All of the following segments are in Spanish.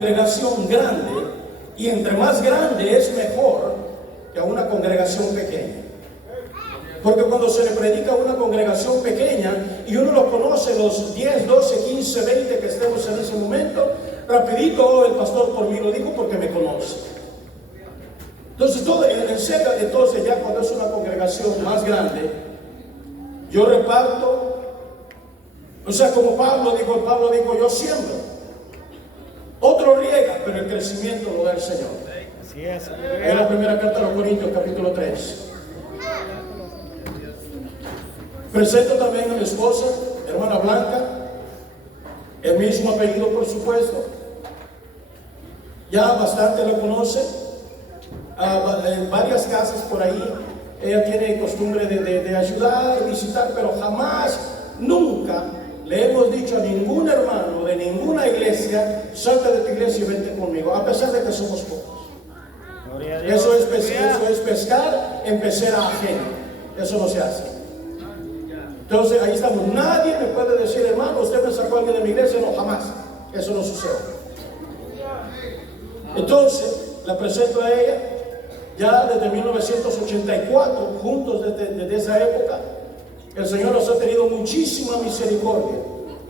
congregación grande, y entre más grande es mejor que a una congregación pequeña. Porque cuando se le predica a una congregación pequeña y uno lo conoce, los 10, 12, 15, 20 que estemos en ese momento, rapidito el pastor por mí lo dijo porque me conoce. Entonces todo en serio, entonces ya cuando es una congregación más grande, yo reparto, o sea, como Pablo dijo, yo siembro, otro riega, pero el crecimiento lo da el Señor. Así es. En la primera carta a los Corintios, capítulo 3. Presento también a mi esposa, hermana Blanca, el mismo apellido por supuesto. Ya bastante lo conoce. En varias casas por ahí ella tiene costumbre de ayudar y visitar, pero jamás, nunca le hemos dicho a ningún hermano de ninguna iglesia: salta de tu iglesia y vente conmigo, a pesar de que somos pocos. Eso es pescar en pecera ajena. Eso no se hace. Entonces ahí estamos. Nadie me puede decir: hermano, usted me sacó a alguien de mi iglesia. No, jamás. Eso no sucede. Entonces la presento a ella. Ya desde 1984, juntos desde esa época, el Señor nos ha tenido muchísima misericordia,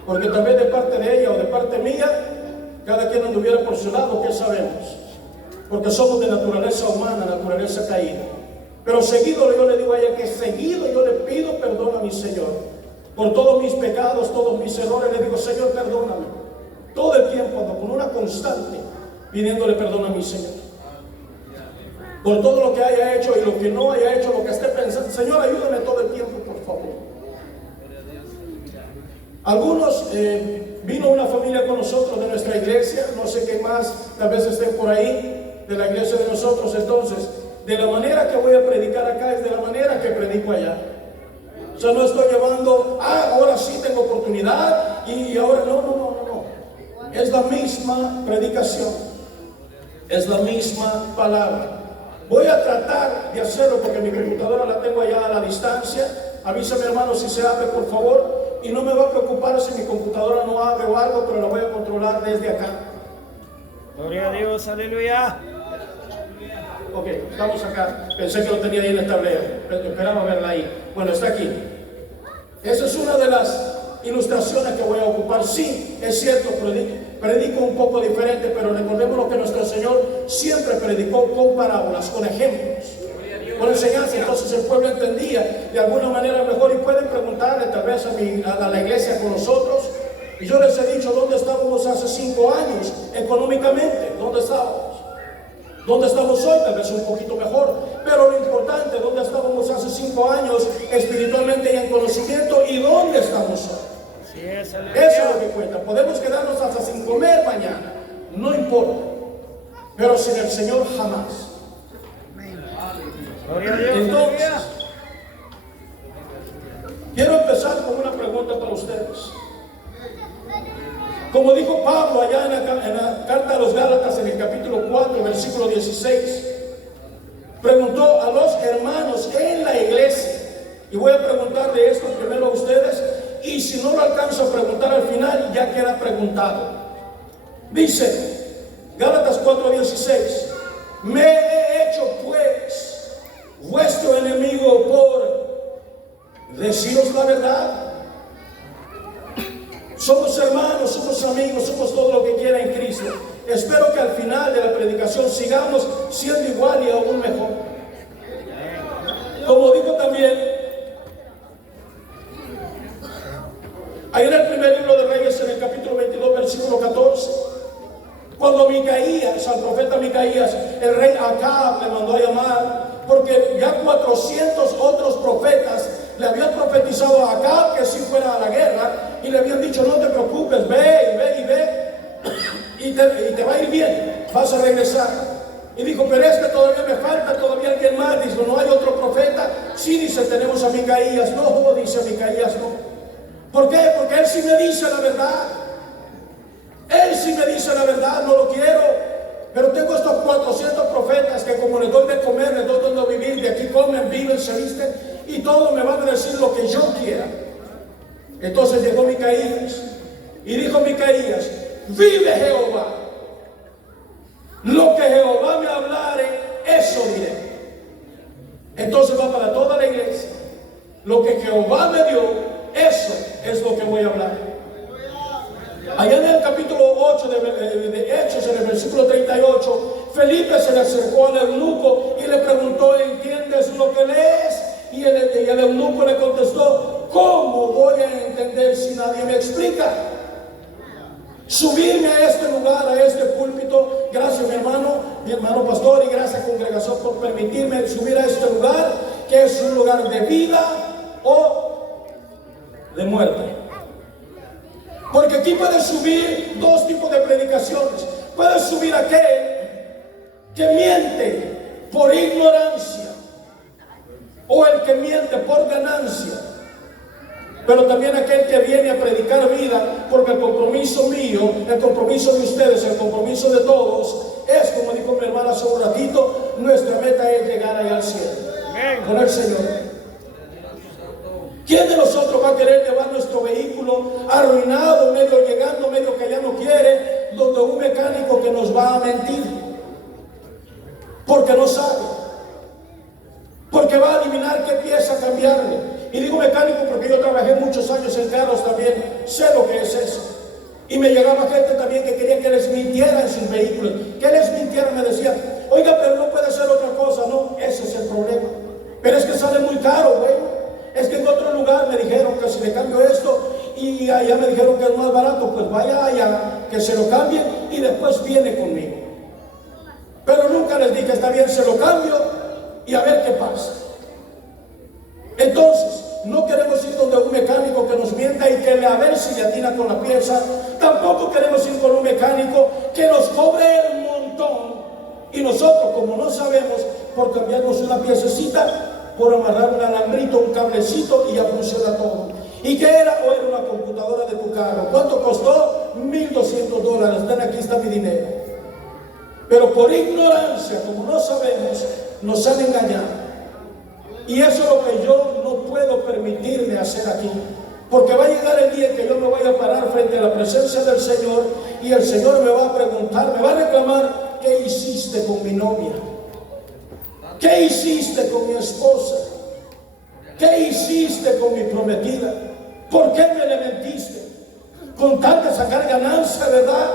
porque también de parte de ella o de parte mía, cada quien anduviera por su lado, ¿qué sabemos? Porque somos de naturaleza humana, naturaleza caída. Pero seguido yo le digo a ella que seguido yo le pido perdón a mi Señor por todos mis pecados, todos mis errores. Le digo: Señor, perdóname. Todo el tiempo ando con una constante pidiéndole perdón a mi Señor por todo lo que haya hecho y lo que no haya hecho, lo que esté pensando. Señor, ayúdame todo el tiempo, por favor. Algunos, vino una familia con nosotros de nuestra iglesia, no sé qué más, tal vez estén por ahí, de la iglesia de nosotros. Entonces, de la manera que voy a predicar acá es de la manera que predico allá. O sea, no estoy llevando, ahora sí tengo oportunidad y ahora no. Es la misma predicación, es la misma palabra. Voy a tratar de hacerlo porque mi computadora la tengo allá a la distancia. Avísame, hermano, si se abre, por favor. Y no me va a preocupar si mi computadora no abre o algo, pero la voy a controlar desde acá. Gloria a Dios, aleluya. Ok, estamos acá. Pensé que lo tenía ahí en el tablero, pero esperaba verla ahí. Bueno, está aquí. Esa es una de las ilustraciones que voy a ocupar. Sí, es cierto, predico un poco diferente, pero recordemos lo que nuestro Señor siempre predicó: con parábolas, con ejemplos, con enseñanza. Entonces el pueblo entendía de alguna manera mejor. Y pueden preguntarle tal vez a la iglesia con nosotros. Y yo les he dicho dónde estábamos hace 5 años económicamente, dónde estábamos. ¿Dónde estamos hoy? Tal vez un poquito mejor, pero lo importante, ¿dónde estábamos hace 5 años espiritualmente y en conocimiento? ¿Y dónde estamos hoy? Sí, eso es lo que cuenta. Podemos quedarnos hasta sin comer mañana, no importa, pero sin el Señor jamás. Gloria a Dios. Entonces, quiero empezar con una pregunta para ustedes. Como dijo Pablo allá en la carta a los Gálatas, en el capítulo 4, versículo 16, preguntó a los hermanos en la iglesia. Y voy a preguntarle esto primero a ustedes, y si no lo alcanzo a preguntar al final, ya queda preguntado. Dice Gálatas 4, 16: me he hecho pues vuestro enemigo por deciros la verdad. Somos hermanos, somos amigos, somos todo lo que quiera en Cristo. Espero que al final de la predicación sigamos siendo igual y aún mejor. Como dijo también ahí en el primer libro de Reyes, en el capítulo 22, versículo 14, cuando Micaías, al profeta Micaías, el rey Acab le mandó a llamar, porque ya 400 otros profetas le habían profetizado a Acab que si fuera a la guerra, y le habían dicho: no te preocupes, ve y te va a ir bien, vas a regresar. Y dijo: pero es que todavía me falta, todavía alguien más. Dijo: no hay otro profeta. Sí, dice, tenemos a Micaías. No, dice, a Micaías no. ¿Por qué? Porque él sí me dice la verdad. Él sí me dice la verdad, no lo quiero. Pero tengo estos 400 profetas que como les doy de comer, les doy donde vivir, de aquí comen, viven, se visten, y todos me van a decir lo que yo quiera. Entonces llegó Micaías y dijo Micaías: vive Jehová, Lo que Jehová me dio, eso es lo que voy a hablar. Allá en el capítulo 8 de Hechos, en el versículo 38, Felipe se le acercó al eunuco y le preguntó: ¿entiendes lo que lees? Y el eunuco le contestó: ¿cómo voy a entender si nadie me explica? Subirme a este lugar, a este púlpito, gracias mi hermano pastor, y gracias congregación por permitirme subir a este lugar, que es un lugar de vida o de muerte. Porque aquí puedes subir dos tipos de predicaciones. Puedes subir aquel que miente por ignorancia, o el que miente por ganancia. Pero también aquel que viene a predicar vida, porque el compromiso mío, el compromiso de ustedes, el compromiso de todos, es, como dijo mi hermana hace un ratito, nuestra meta es llegar allá al cielo con el Señor. ¿Quién de nosotros va a querer llevar nuestro vehículo arruinado, medio llegando, medio que ya no quiere, donde un mecánico que nos va a mentir? Porque no sabe, porque va a adivinar qué pieza cambiarle. Y digo mecánico porque yo trabajé muchos años en carros también, sé lo que es eso. Y me llegaba gente también que quería que les mintiera en sus vehículos, que les mintiera. Me decía: oiga, pero no puede ser otra cosa. No, ese es el problema. Pero es que sale muy caro, güey. Es que en otro lugar me dijeron que si le cambio esto, y allá me dijeron que es más barato, pues vaya allá, que se lo cambien y después viene conmigo. Pero nunca les dije: está bien, se lo cambio y a ver qué pasa. Entonces, no queremos ir donde un mecánico que nos mienta y que a ver si le atina con la pieza. Tampoco queremos ir con un mecánico que nos cobre un montón y nosotros, como no sabemos, por cambiarnos una piececita, por amarrar un alambrito, un cablecito, y ya funciona todo. ¿Y qué era? O era una computadora de tu carro. ¿Cuánto costó? $1,200. Ven, aquí está mi dinero. Pero por ignorancia, como no sabemos, nos han engañado. Y eso es lo que yo no puedo permitirme hacer aquí. Porque va a llegar el día que yo me voy a parar frente a la presencia del Señor, y el Señor me va a preguntar, me va a reclamar: ¿qué hiciste con mi novia? ¿Qué hiciste con mi esposa? ¿Qué hiciste con mi prometida? ¿Por qué me le mentiste? Con tal de sacar ganancia, ¿verdad?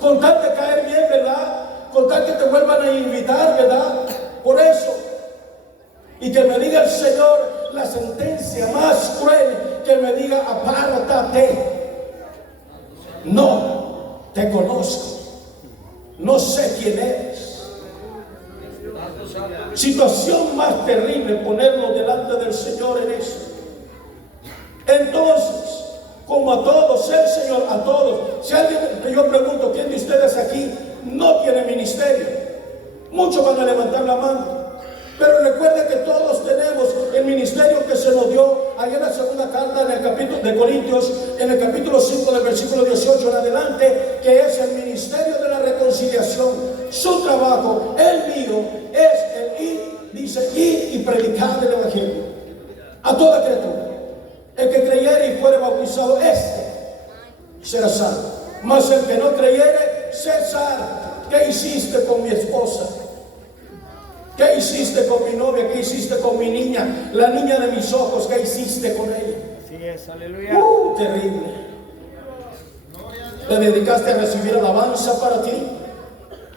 Con tal de caer bien, ¿verdad? Con tal que te vuelvan a invitar, ¿verdad? Por eso. Y que me diga el Señor la sentencia más cruel, que me diga: apártate. No te conozco, no sé quién eres. Situación más terrible, ponernos delante del Señor en eso. Entonces, como a todos, el Señor a todos. Si alguien, yo pregunto: ¿quién de ustedes aquí no tiene ministerio? Muchos van a levantar la mano. Pero recuerde que todos tenemos el ministerio que se nos dio allá en la segunda carta, en el capítulo de Corintios, en el capítulo 5 del versículo 18 en adelante, que es el ministerio de la reconciliación. Su trabajo, el mío, es el ir, dice, ir y predicar el evangelio a toda criatura. El que creyere y fuere bautizado, este será salvo. Mas el que no creyere, será salvo. ¿Qué hiciste con mi esposa? ¿Qué hiciste con mi novia? ¿Qué hiciste con mi niña? La niña de mis ojos, ¿qué hiciste con ella? Así es, aleluya. Terrible. ¿Te dedicaste a recibir alabanza para ti?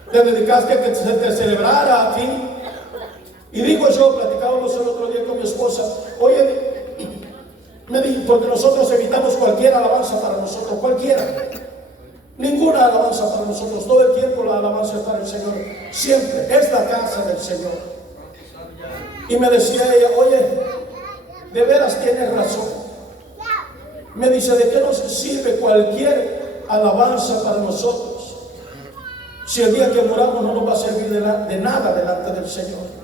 ¿Te dedicaste a que se te celebrara a ti? Y digo yo, platicábamos el otro día con mi esposa: oye, me di, porque nosotros evitamos cualquier alabanza para nosotros, cualquiera. Ninguna alabanza para nosotros. Todo el tiempo la alabanza es para el Señor. Siempre es la casa del Señor. Y me decía ella: oye, de veras tienes razón. Me dice: ¿de qué nos sirve cualquier alabanza para nosotros si el día que moramos no nos va a servir de nada delante del Señor?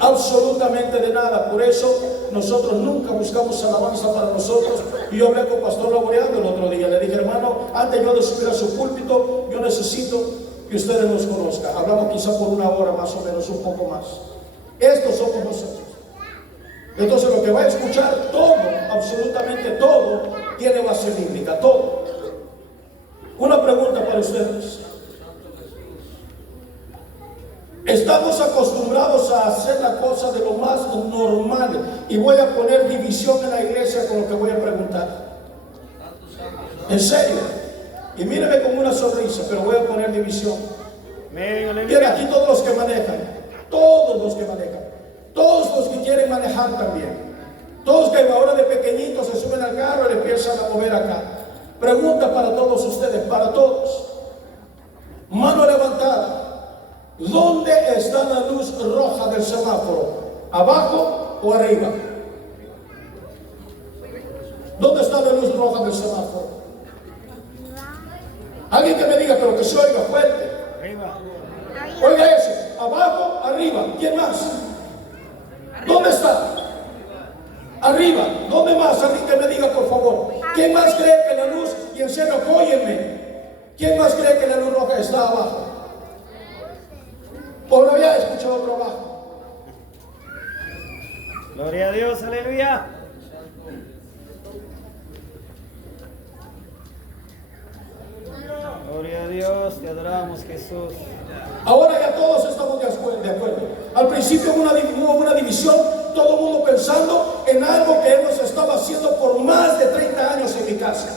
Absolutamente de nada. Por eso nosotros nunca buscamos alabanza para nosotros. Y yo hablé con Pastor Laboreando el otro día. Le dije: hermano, antes yo de subir a su púlpito, yo necesito que ustedes nos conozcan. Hablamos quizá por 1 hora más o menos, un poco más. Estos somos nosotros. Entonces lo que va a escuchar, todo, absolutamente todo, tiene base bíblica, todo. Una pregunta para ustedes: Estamos acostumbrados a hacer la cosa de lo más normal. Y voy a poner división en la iglesia con lo que voy a preguntar. En serio. Y míreme con una sonrisa, pero voy a poner división. Miren aquí todos los que manejan. Todos los que manejan. Todos los que quieren manejar también. Todos que ahora de pequeñitos se suben al carro y le empiezan a mover acá. Pregunta para todos ustedes, para todos. Mano levantada. ¿Dónde está la luz roja del semáforo? ¿Abajo o arriba? ¿Dónde está la luz roja del semáforo? Alguien que me diga, pero que se oiga fuerte. Arriba. Oiga ese, abajo, arriba. ¿Quién más? ¿Dónde está? Arriba. ¿Dónde más? Alguien que me diga, por favor. ¿Quién más cree que la luz, y en serio, apóyenme, quién más cree que la luz roja está abajo? ¿O no había escuchado otro abajo? Gloria a Dios, aleluya. Gloria a Dios, te adoramos, Jesús. Ahora ya todos estamos de acuerdo. Al principio hubo una división, todo el mundo pensando en algo que hemos estado haciendo por más de 30 años en mi casa.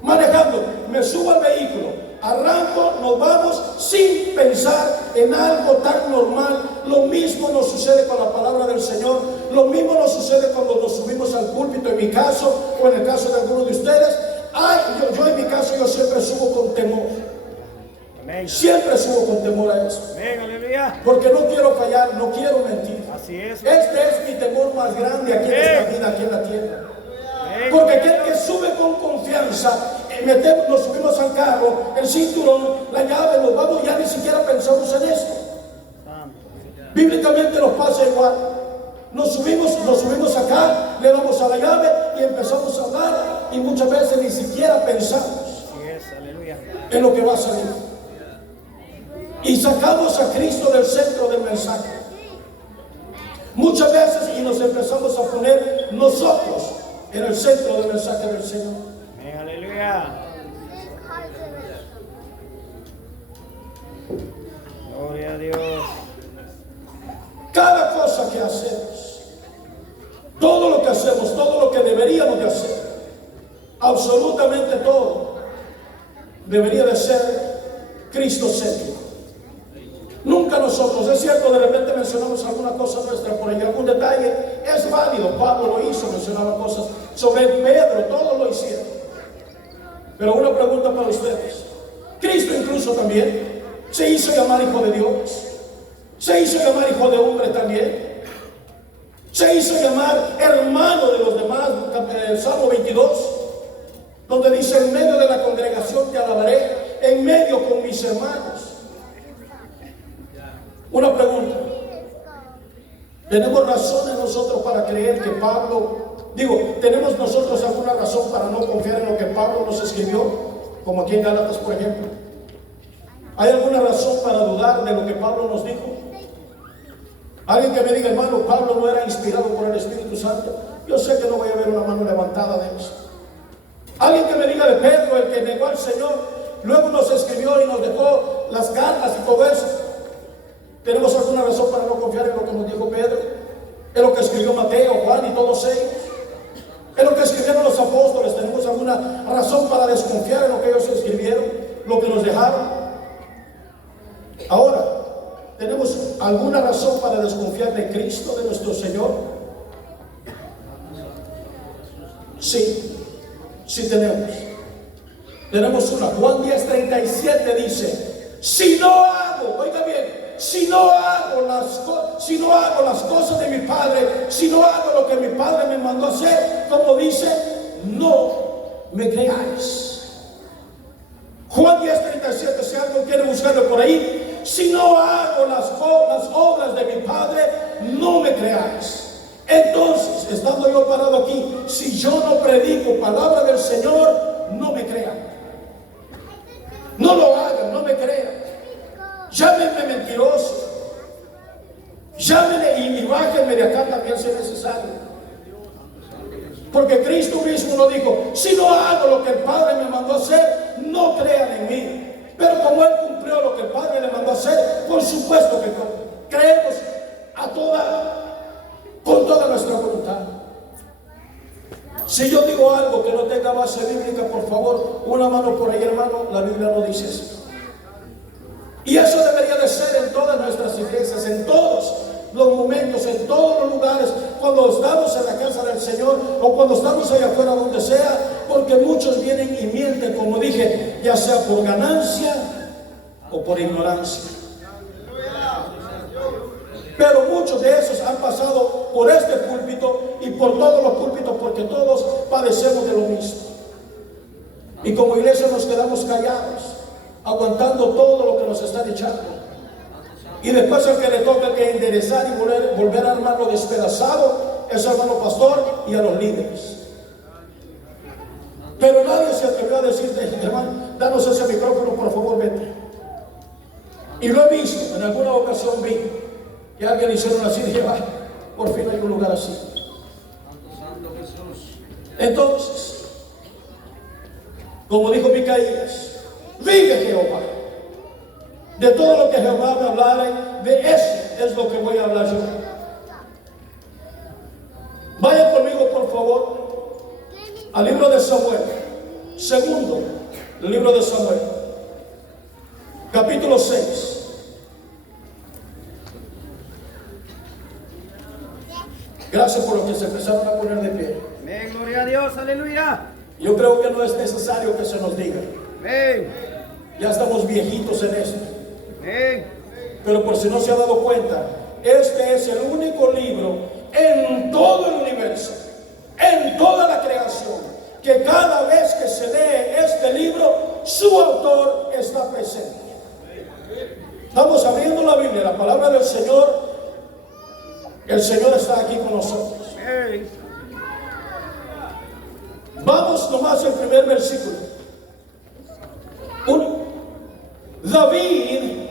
Manejando, me subo al vehículo, arranco, nos vamos sin pensar en algo tan normal. Lo mismo nos sucede con la palabra del Señor. Lo mismo nos sucede cuando nos subimos al púlpito, en mi caso, o en el caso de algunos de ustedes. Yo en mi caso, yo siempre subo con temor. Amén. Siempre subo con temor a eso. Amén, aleluya. Porque no quiero fallar, no quiero mentir. Así es. Este es mi temor más grande aquí en esta vida, aquí en la tierra. Amén. Porque aquel que sube con confianza, nos subimos al carro, el cinturón, la llave, nos vamos, ya ni siquiera pensamos en esto. Bíblicamente nos pasa igual. Nos subimos acá, le damos a la llave y empezamos a hablar, y muchas veces ni siquiera pensamos Así es, aleluya. en lo que va a salir. Y sacamos a Cristo del centro del mensaje. Muchas veces, y nos empezamos a poner nosotros en el centro del mensaje del Señor. Amén, aleluya. Gloria a Dios. Cada cosa que hacemos, todo lo que hacemos, todo lo que deberíamos de hacer, absolutamente todo, debería de ser cristocéntrico. Nunca nosotros, es cierto, de repente mencionamos alguna cosa nuestra por ahí, algún detalle, es válido. Pablo lo hizo, mencionaba cosas sobre Pedro, todos lo hicieron. Pero una pregunta para ustedes: Cristo incluso también se hizo llamar hijo de Dios, se hizo llamar hijo de hombre también, se hizo llamar hermano de los demás. Salmo 22, donde dice: en medio de la congregación te alabaré, en medio con mis hermanos. Una pregunta: ¿tenemos razones nosotros para creer que tenemos nosotros alguna razón para no confiar en lo que Pablo nos escribió, como aquí en Gálatas, por ejemplo? ¿Hay alguna razón para dudar de lo que Pablo nos dijo? Alguien que me diga: hermano, Pablo no era inspirado por el Espíritu Santo. Yo sé que no voy a ver una mano levantada de eso. Alguien que me diga de Pedro, el que negó al Señor, luego nos escribió y nos dejó las cartas y todo eso. ¿Tenemos alguna razón para no confiar en lo que nos dijo Pedro? En lo que escribió Mateo, Juan y todos ellos. En lo que escribieron los apóstoles. ¿Tenemos alguna razón para desconfiar en lo que ellos escribieron, lo que nos dejaron? Ahora, ¿tenemos alguna razón para desconfiar de Cristo, de nuestro Señor? Sí, sí tenemos. Tenemos una. Juan 10:37 dice: si no hago, oiga bien, si no hago las cosas de mi Padre, si no hago lo que mi Padre me mandó a hacer, como dice, no me creáis. Juan 10:37, si alguien quiere buscarlo por ahí: si no hago las obras de mi Padre, no me creáis. Entonces, estando yo parado aquí, si yo no predico palabra del Señor, no me crean. No lo hagan, no me crean. Llámenme mentiroso, llámenme y bájenme de acá también si es necesario. Porque Cristo mismo nos dijo: si no hago lo que el Padre me mandó a hacer, no crean en mí. Pero como Él cumplió lo que el Padre le mandó a hacer? Por supuesto que creemos con toda nuestra voluntad. Si yo digo algo que no tenga base bíblica, por favor, una mano por ahí, hermano. La Biblia no dice eso. Y eso debería de ser en todas nuestras iglesias, en todos los momentos, en todos los lugares, cuando estamos en la casa del Señor o cuando estamos allá afuera, donde sea, porque muchos vienen y mienten, como dije, ya sea por ganancia o por ignorancia. Pero muchos de esos han pasado por este púlpito y por todos los púlpitos, porque todos padecemos de lo mismo. Y como iglesia nos quedamos callados, aguantando todo lo que nos están echando. Y después el que le toca que enderezar y volver a armarlo despedazado es al hermano pastor y a los líderes. Pero nadie se atrevió a decirte: hermano, danos ese micrófono, por favor, vete. Y lo he visto, en alguna ocasión vi que alguien hicieron así y dije: por fin hay un lugar así. Entonces, como dijo Micaías, vive Jehová. De todo lo que Jehová me hablara, de eso es lo que voy a hablar yo. Vayan conmigo, por favor, al libro de Samuel, segundo, el libro de Samuel, capítulo 6. Gracias por los que se empezaron a poner de pie. Amén, gloria a Dios, aleluya. Yo creo que no es necesario que se nos diga. Amén. Ya estamos viejitos en esto. Amén. Pero por si no se ha dado cuenta, este es el único libro en todo el universo, en toda la creación, que cada vez que se lee este libro, su autor está presente. Estamos abriendo la Biblia, la palabra del Señor. El Señor está aquí con nosotros. Amén. Vamos nomás al primer versículo. David,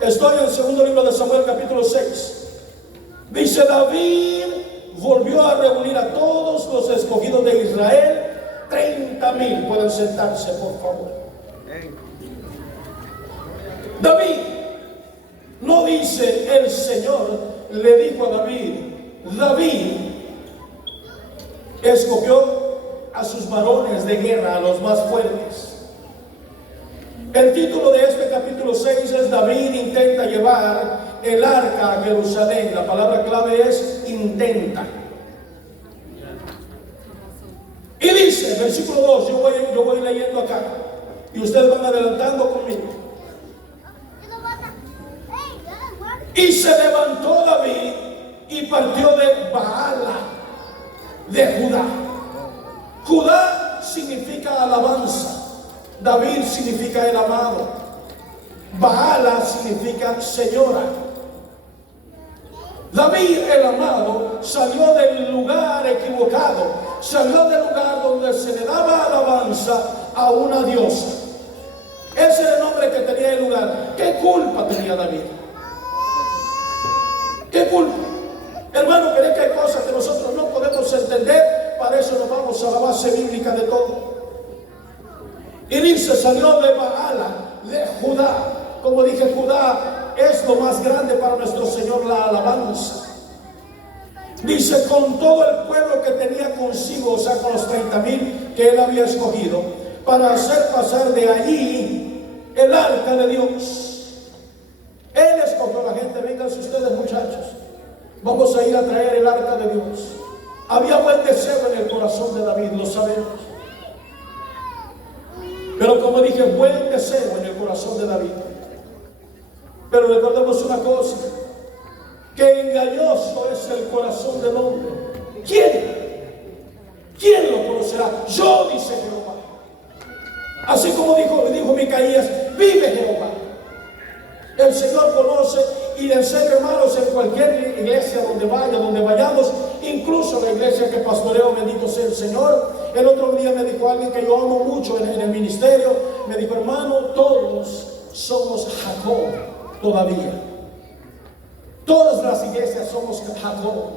estoy en el segundo libro de Samuel, capítulo 6. Dice: David volvió a reunir a todos los escogidos de Israel, 30,000. Pueden sentarse, por favor. Amén. David, no dice el Señor le dijo a David. David escogió a sus varones de guerra, a los más fuertes. El título de este capítulo 6 es: David intenta llevar el arca a Jerusalén. La palabra clave es intenta. Y dice, versículo 2, yo voy leyendo acá y ustedes van adelantando conmigo. Y se levantó David y partió de Baala, de Judá. Judá significa alabanza. David significa el amado. Baala significa señora. David, el amado, salió del lugar equivocado. Salió del lugar donde se le daba alabanza a una diosa. Ese era el nombre que tenía el lugar. ¿Qué culpa tenía David? ¿Qué culpa? Hermano, cree que hay cosas que nosotros no podemos entender. Para eso nos vamos a la base bíblica de todo. Y dice: salió de Baala, de Judá. Como dije, Judá es lo más grande para nuestro Señor, la alabanza. Dice: con todo el pueblo que tenía consigo, o sea, con los 30,000 que él había escogido, para hacer pasar de allí el arca de Dios. Él escogió a la gente: vénganse ustedes, muchachos, vamos a ir a traer el arca de Dios. Había buen deseo en el corazón de David, lo sabemos. Pero como dije, buen deseo en el corazón de David. Pero recordemos una cosa, que engañoso es el corazón del hombre. ¿Quién lo conocerá? Yo, dice Jehová. Así como dijo Micaías: vive Jehová. El Señor conoce. Y en serio, hermanos, en cualquier iglesia donde vayamos, incluso la iglesia que pastoreo, bendito sea el Señor. El otro día me dijo alguien que yo amo mucho en el ministerio, me dijo: hermano, todos somos Jacob todavía. Todas las iglesias somos Jacob.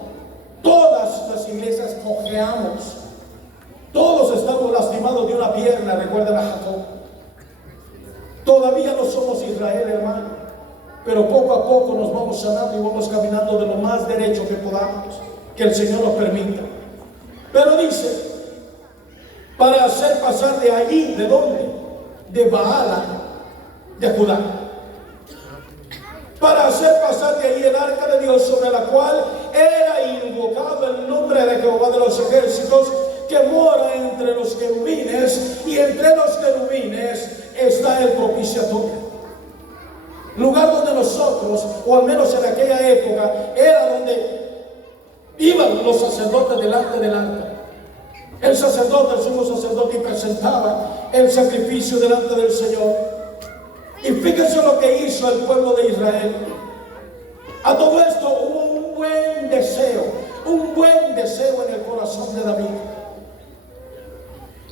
Todas las iglesias cojeamos. Todos estamos lastimados de una pierna, recuerden a Jacob. Todavía no somos Israel, hermano, pero poco a poco nos vamos sanando y vamos caminando de lo más derecho que podamos, que el Señor nos permita. Pero dice, para hacer pasar de allí, ¿de dónde? De Baala, de Judá. Para hacer pasar de allí el arca de Dios, sobre la cual era invocado el nombre de Jehová de los ejércitos, que mora entre los querubines, y entre los querubines está el propiciatorio. Lugar donde nosotros, o al menos en aquella época, era donde iban los sacerdotes delante del arca. El sacerdote, el sumo sacerdote, presentaba el sacrificio delante del Señor. Y fíjense lo que hizo el pueblo de Israel. A todo esto hubo un buen deseo en el corazón de David.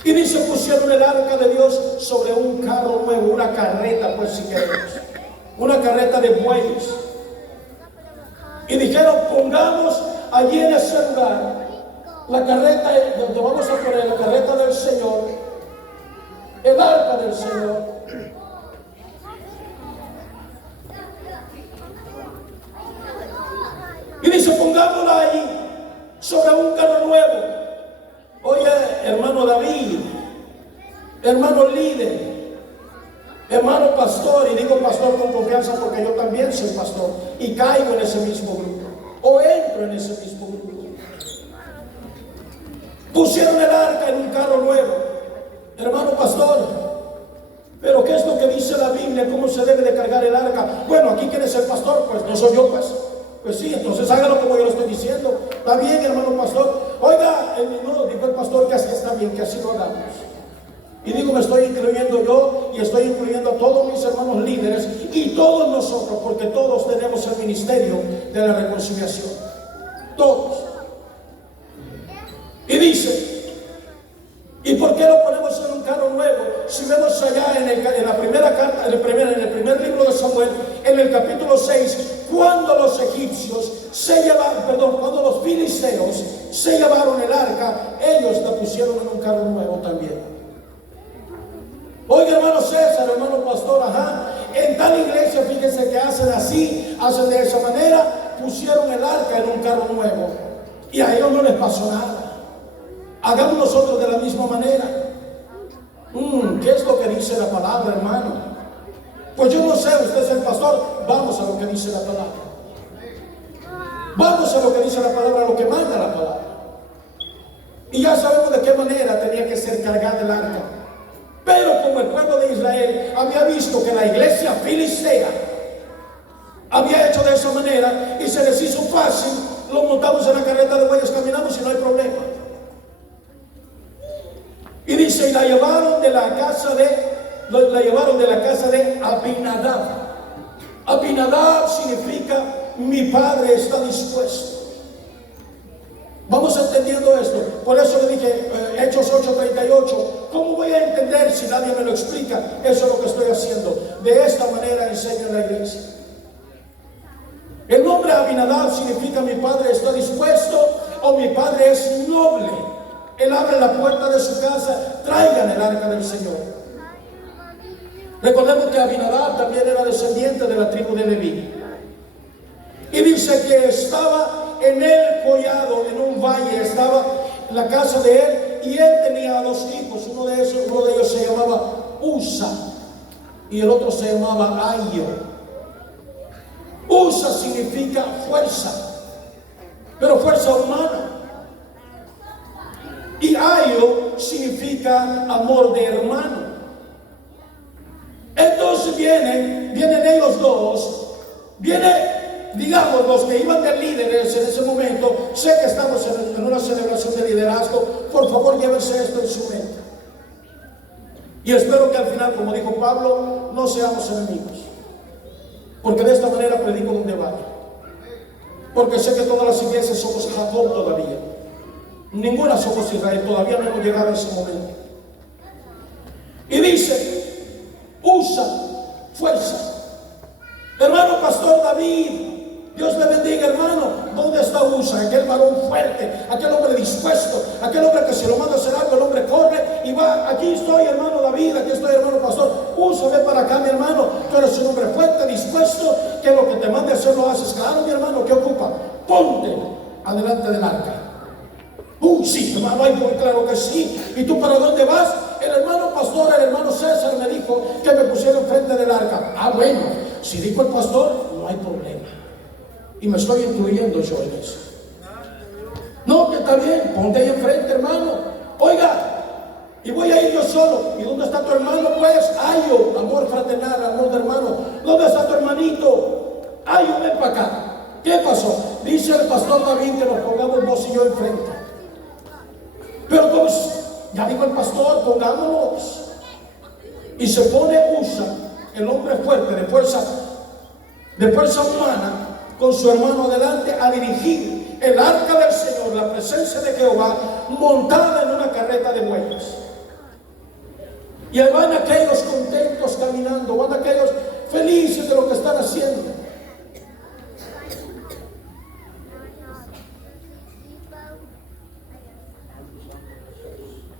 Y dice, pusieron el arca de Dios sobre un carro nuevo, una carreta, pues si queremos, una carreta de bueyes. Y dijeron, pongamos allí en ese lugar la carreta, donde vamos a poner la carreta del Señor, el arca del Señor. Y dice, pongámosla ahí, sobre un carro nuevo. Oye, hermano David, hermano líder, hermano pastor, y digo pastor con confianza porque yo también soy pastor y caigo en ese mismo grupo, o entro en ese mismo grupo. Pusieron el arca en un carro nuevo, hermano pastor, pero ¿qué es lo que dice la Biblia? ¿Cómo se debe de cargar el arca? Bueno, aquí ¿quién es el pastor? Pues no soy yo, pues sí, entonces hágalo como yo lo estoy diciendo. Está bien, hermano pastor. Oiga, no, dijo el pastor que así está bien, que así lo hagamos. Y digo, me estoy incluyendo yo y estoy incluyendo a todos mis hermanos líderes y todos nosotros, porque todos tenemos el ministerio de la reconciliación. Todos. Y dice, ¿y por qué lo ponemos en un carro nuevo? Si vemos allá en la primera carta, en el primer libro de Samuel, en el capítulo 6, cuando los egipcios cuando los filisteos se llevaron el arca, ellos la pusieron en un carro nuevo también. Oiga, hermano César, hermano pastor, en tal iglesia, fíjense que hacen así, hacen de esa manera, pusieron el arca en un carro nuevo y a ellos no les pasó nada. Hagamos nosotros de la misma manera. ¿Qué es lo que dice la palabra, hermano? Pues yo no sé, usted es el pastor. Vamos a lo que dice la palabra. Vamos a lo que dice la palabra, a lo que manda la palabra. Y ya sabemos de qué manera tenía que ser cargada el arca. Pero como el pueblo de Israel había visto que la iglesia filistea había hecho de esa manera y se les hizo fácil, lo montamos en la carreta de bueyes, caminamos y no hay problema. Y dice, y la llevaron de la casa de Abinadab. Abinadab significa, mi padre está dispuesto. Vamos entendiendo esto. Por eso le dije, Hechos 8:38, ¿cómo voy a entender si nadie me lo explica? Eso es lo que estoy haciendo. De esta manera enseño en la iglesia. El nombre Abinadab significa, mi padre está dispuesto, o mi padre es noble. Él abre la puerta de su casa, traigan el arca del Señor. Recordemos que Abinadab también era descendiente de la tribu de Leví. Y dice que estaba en el collado, en un valle, estaba la casa de él, y él tenía dos hijos. Uno de ellos se llamaba Usa y el otro se llamaba Ayo. Usa significa fuerza, pero fuerza humana. Y Ayo significa amor de hermano. Entonces vienen ellos dos, digamos, los que iban de líderes en ese momento. Sé que estamos en una celebración de liderazgo, por favor llévense esto en su mente. Y espero que al final, como dijo Pablo, no seamos enemigos, porque de esta manera predico donde vaya. Porque sé que todas las iglesias somos Jacob todavía. Ninguna somos Israel, todavía no hemos llegado a ese momento. Y dice, usa fuerza. Hermano pastor David, Dios le bendiga, hermano. ¿Dónde está Usa? Aquel varón fuerte, aquel hombre dispuesto, aquel hombre que se lo manda a hacer algo, el hombre corre y va. Aquí estoy, hermano David, aquí estoy, hermano pastor. Usa, ven para acá, mi hermano. Tú eres un hombre fuerte, dispuesto, que lo que te mande a hacer lo haces. Claro, mi hermano, ¿qué ocupa? Ponte adelante del arca. Sí, hermano, ay, muy claro que sí. ¿Y tú para dónde vas? El hermano pastor, el hermano César me dijo que me pusiera enfrente del arca. Bueno, si dijo el pastor, no hay problema. Y me estoy incluyendo yo en eso. No, que está bien, ponte ahí enfrente, hermano. Oiga, y voy a ir yo solo. ¿Y dónde está tu hermano? Pues, ayo, amor fraternal, amor de hermano. ¿Dónde está tu hermanito? Ayo, ven para acá. ¿Qué pasó? Dice el pastor David que nos pongamos vos y yo enfrente. Pero pues, ya dijo el pastor, pongámonos. Y se pone Usa, el hombre fuerte, de fuerza humana, con su hermano adelante a dirigir el arca del Señor, la presencia de Jehová, montada en una carreta de bueyes. Y ahí van aquellos contentos caminando, van aquellos felices de lo que están haciendo.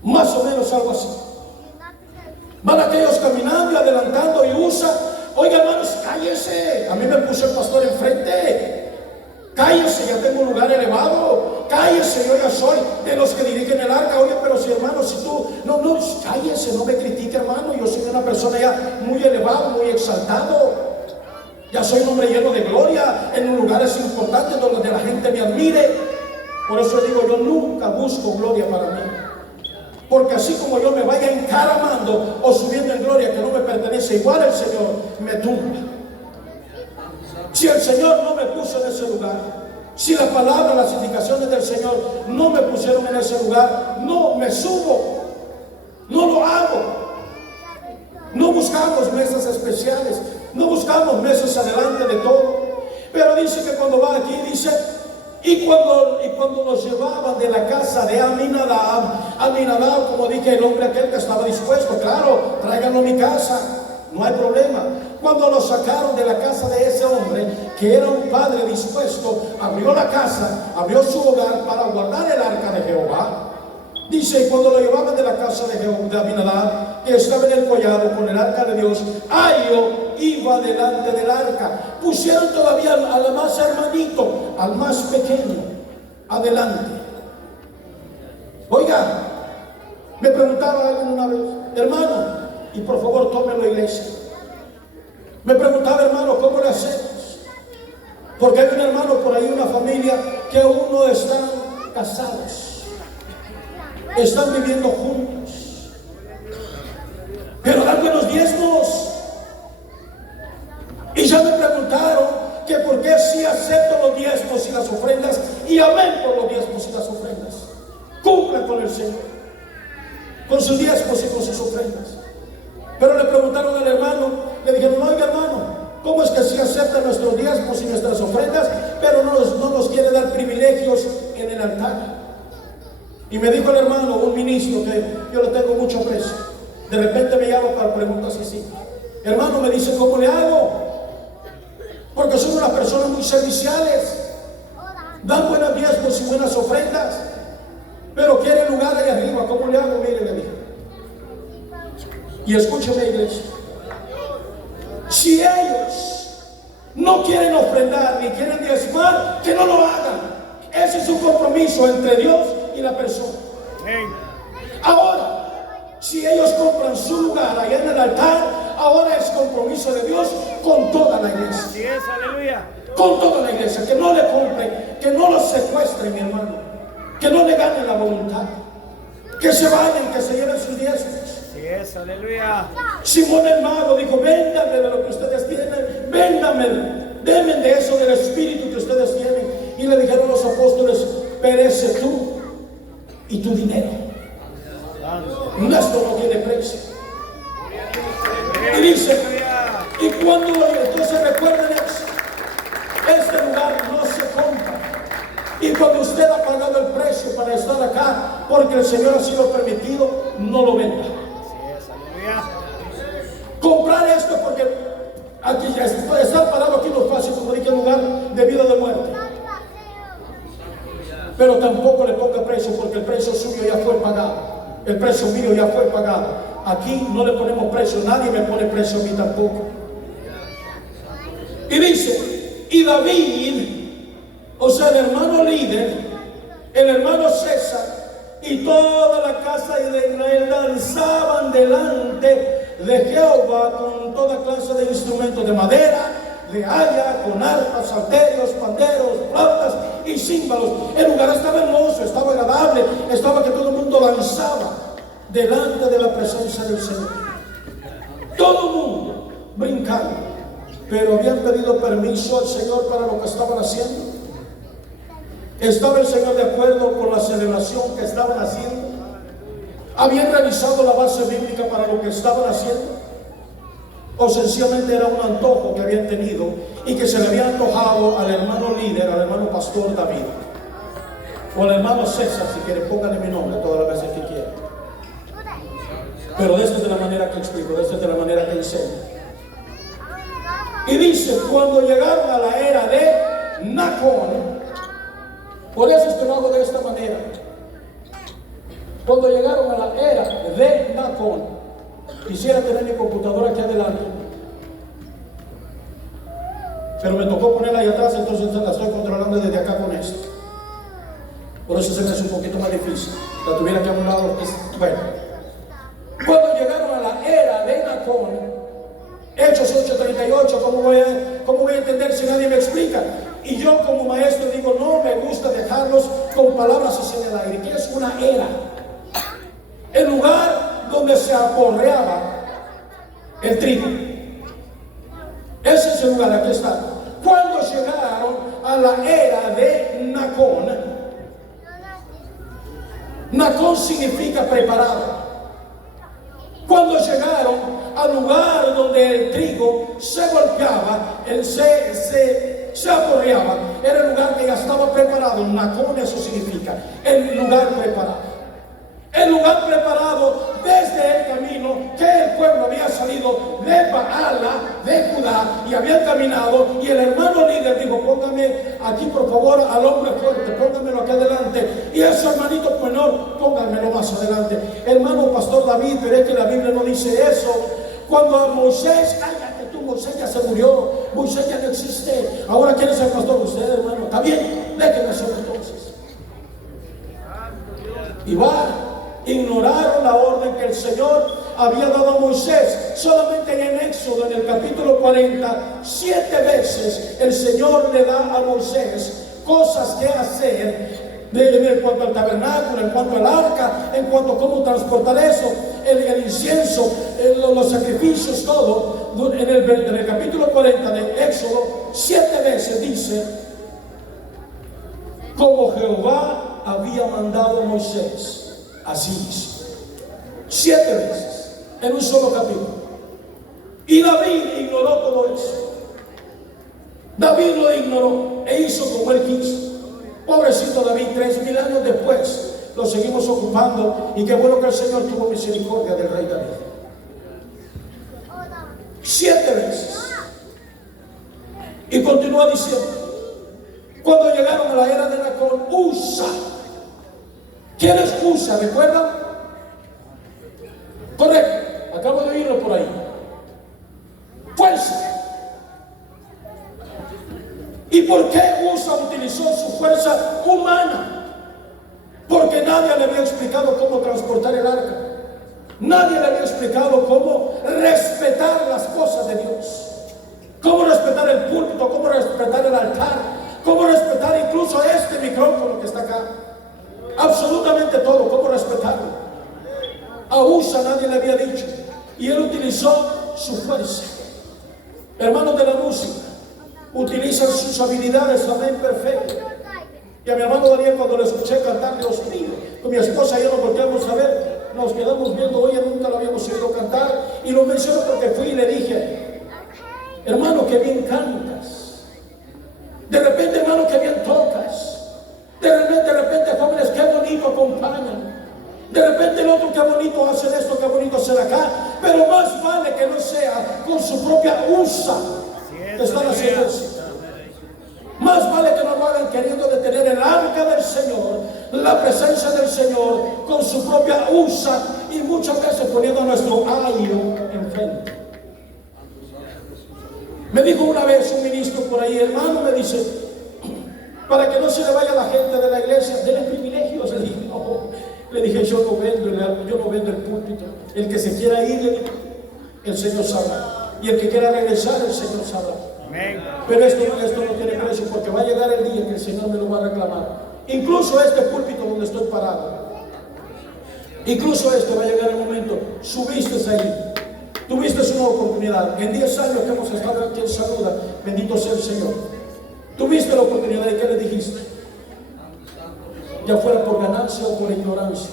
Más o menos algo así. Van aquellos caminando y adelantando y Usa. Oiga, hermanos, cállese. A mí me puso el pastor enfrente. Cállese, ya tengo un lugar elevado. Cállese, yo ya soy de los que dirigen el arca. Oye, pero si hermano, si tú, no, cállese, no me critique, hermano. Yo soy una persona ya muy elevado, muy exaltado. Ya soy un hombre lleno de gloria en lugares importantes donde la gente me admire. Por eso digo, yo nunca busco gloria para mí. Porque así como yo me vaya encaramando o subiendo en gloria que no me pertenece, igual el Señor me tumba. Si el Señor no me puso en ese lugar, si la palabra, las indicaciones del Señor no me pusieron en ese lugar, no me subo, no lo hago. No buscamos mesas especiales, no buscamos mesas adelante de todo. Pero dice que cuando va aquí, dice... Y cuando los llevaban de la casa de Aminadab, como dije, el hombre aquel que estaba dispuesto, claro, tráiganlo a mi casa, no hay problema. Cuando lo sacaron de la casa de ese hombre, que era un padre dispuesto, abrió la casa, abrió su hogar para guardar el arca de Jehová. Dice, y cuando lo llevaban de la casa de Aminadab, que estaba en el collado con el arca de Dios, Ahio iba delante del arca. Pusieron todavía al más hermanito, al más pequeño, adelante. Oiga, me preguntaba alguien una vez, hermano, y por favor tómelo a iglesia. Me preguntaba, hermano, ¿cómo le hacemos? Porque hay un hermano por ahí, una familia, que aún no están casados, están viviendo juntos, pero dan buenos diezmos. Y ya me preguntaron que por qué sí acepto los diezmos y las ofrendas, y amén por los diezmos y las ofrendas. Cumplan con el Señor, con sus diezmos y con sus ofrendas. Pero le preguntaron al hermano, le dijeron, oiga hermano, ¿cómo es que sí acepta nuestros diezmos y nuestras ofrendas, pero no nos quiere dar privilegios en el altar? Y me dijo el hermano, un ministro que yo le tengo mucho aprecio, de repente me llama para preguntas así. Hermano, me dice, ¿cómo le hago? Porque son unas personas muy serviciales, dan buenos diezmos y buenas ofrendas, pero quieren lugar ahí arriba. ¿Cómo le hago? Mire, le dije. Y escúcheme, iglesia, si ellos no quieren ofrendar ni quieren diezmar, que no lo hagan. Ese es un compromiso entre Dios y la persona. Ahora, si ellos compran su lugar allá en el altar, ahora es compromiso de Dios con toda la iglesia. Así es, aleluya. Con toda la iglesia, que no le compren, que no los secuestren, mi hermano, que no le ganen la voluntad, que se vayan, que se lleven sus diezmos. Así es, aleluya. Simón el mago dijo, véndanme de lo que ustedes tienen, véndanme, denme de eso del espíritu que ustedes tienen. Y le dijeron los apóstoles, perece tú y tu dinero. Esto no tiene precio. Y dice, y cuando entonces recuerden eso, este lugar no se compra. Y cuando usted ha pagado el precio para estar acá, porque el Señor ha sido permitido, no lo venda. Comprar esto porque Aquí estar parado aquí no es fácil, como dije, en lugar de vida o de muerte. Pero tampoco le ponga precio, porque el precio suyo ya fue pagado. El precio mío ya fue pagado. Aquí no le ponemos precio, nadie me pone precio a mí tampoco. Y dice, y David, o sea, el hermano líder, el hermano César y toda la casa de Israel danzaban delante de Jehová con toda clase de instrumentos de madera, de haya, con arpas, salterios, panderos, flautas y címbalos. El lugar estaba hermoso, estaba agradable, estaba que todo el mundo danzaba delante de la presencia del Señor. Todo el mundo brincando, pero habían pedido permiso al Señor para lo que estaban haciendo. ¿Estaba el Señor de acuerdo con la celebración que estaban haciendo? ¿Habían revisado la base bíblica para lo que estaban haciendo? ¿O sencillamente era un antojo que habían tenido y que se le había antojado al hermano líder, al hermano pastor David? O al hermano César, si quieren, pónganle mi nombre todas las veces que quieran. Pero de esta es de la manera que explico, de esta es de la manera que enseño. Y dice, cuando llegaron a la era de Nacón, por eso es que lo hago de esta manera. Cuando llegaron a la era de Nacón, quisiera tener mi computadora aquí adelante, pero me tocó ponerla ahí atrás, entonces la estoy controlando desde acá con esto. Por eso se me hace un poquito más difícil. La tuviera aquí a un lado. Bueno, cuando llegaron a la era de Nacón, Hechos 8:38, ¿cómo voy a entender si nadie me explica? Y yo como maestro digo, no me gusta dejarlos con palabras así en el aire. ¿Qué es una era? El lugar donde se aporreaba el trigo. Ese es el lugar, aquí está. Cuando llegaron a la era de Nacón, Nacón significa preparado. Cuando llegaron al lugar donde el trigo se golpeaba, se aporreaba, era el lugar que ya estaba preparado. Nacón, eso significa el lugar preparado. El lugar preparado desde el camino que el pueblo había salido de Baala, de Judá, y habían caminado. Y el hermano líder dijo, póngame aquí por favor al hombre fuerte, póngamelo aquí adelante. Y ese hermanito menor, pónganmelo más adelante. Hermano pastor David, pero es que la Biblia no dice eso. Cuando a Moisés, cállate tú, Moisés ya se murió, Moisés ya no existe. Ahora quién es el pastor, usted, hermano. Está bien, déjenme hacer entonces. Y va. Ignoraron la orden que el Señor había dado a Moisés. Solamente en Éxodo, en el capítulo 40, 7 veces el Señor le da a Moisés cosas que hacer en cuanto al tabernáculo, en cuanto al arca, en cuanto a cómo transportar eso, el incienso, los sacrificios, todo. En el capítulo 40 de Éxodo, 7 veces dice, como Jehová había mandado a Moisés. Así hizo. 7 veces en un solo capítulo. Y David ignoró todo eso. David lo ignoró e hizo como él quiso. Pobrecito David, 3000 años después lo seguimos ocupando. Y qué bueno que el Señor tuvo misericordia del rey David. 7 veces. Y continúa diciendo, cuando llegaron a la era de Nacón, Usa. ¿Quién es Usa? ¿Recuerdan? Correcto, acabo de oírlo por ahí. Fuerza. ¿Y por qué Usa utilizó su fuerza humana? Porque nadie le había explicado cómo transportar el arca. Nadie le había explicado cómo respetar las cosas de Dios. Cómo respetar el púlpito, cómo respetar el altar, cómo respetar incluso este micrófono que está acá. Absolutamente todo, cómo respetarlo. A Usa nadie le había dicho. Y él utilizó su fuerza. Hermanos de la música, utilizan sus habilidades, amén, perfecto. Y a mi hermano Daniel, cuando le escuché cantar, Dios mío, con mi esposa y yo nos volteamos a ver, nos quedamos viendo, oye, nunca lo habíamos oído cantar. Y lo menciono porque fui y le dije, hermano, qué bien cantas. De repente, hermano, qué bien tocas. De repente, jóvenes, qué bonito acompañan. De repente el otro, qué bonito hacen esto, qué bonito hacen acá. pero más vale que no sea con su propia usa que están haciendo eso. Más vale que no lo hagan queriendo detener el arca del Señor, la presencia del Señor, con su propia usa y muchas veces poniendo a nuestro ayo enfrente. Me dijo una vez un ministro por ahí, hermano, me dice, para que no se le vaya la gente de la iglesia, denle privilegios. Le dije, no. Le dije, yo no vendo el púlpito. El que se quiera ir, le dije, el Señor sabrá. Y el que quiera regresar, el Señor sabrá. Pero esto no tiene precio, porque va a llegar el día que el Señor me lo va a reclamar. Incluso este púlpito donde estoy parado, incluso va a llegar el momento. Subiste ahí, tuviste una oportunidad. En 10 años que hemos estado aquí en Saluda, bendito sea el Señor, tuviste la oportunidad. ¿Y qué le dijiste? Ya fuera por ganancia o por ignorancia.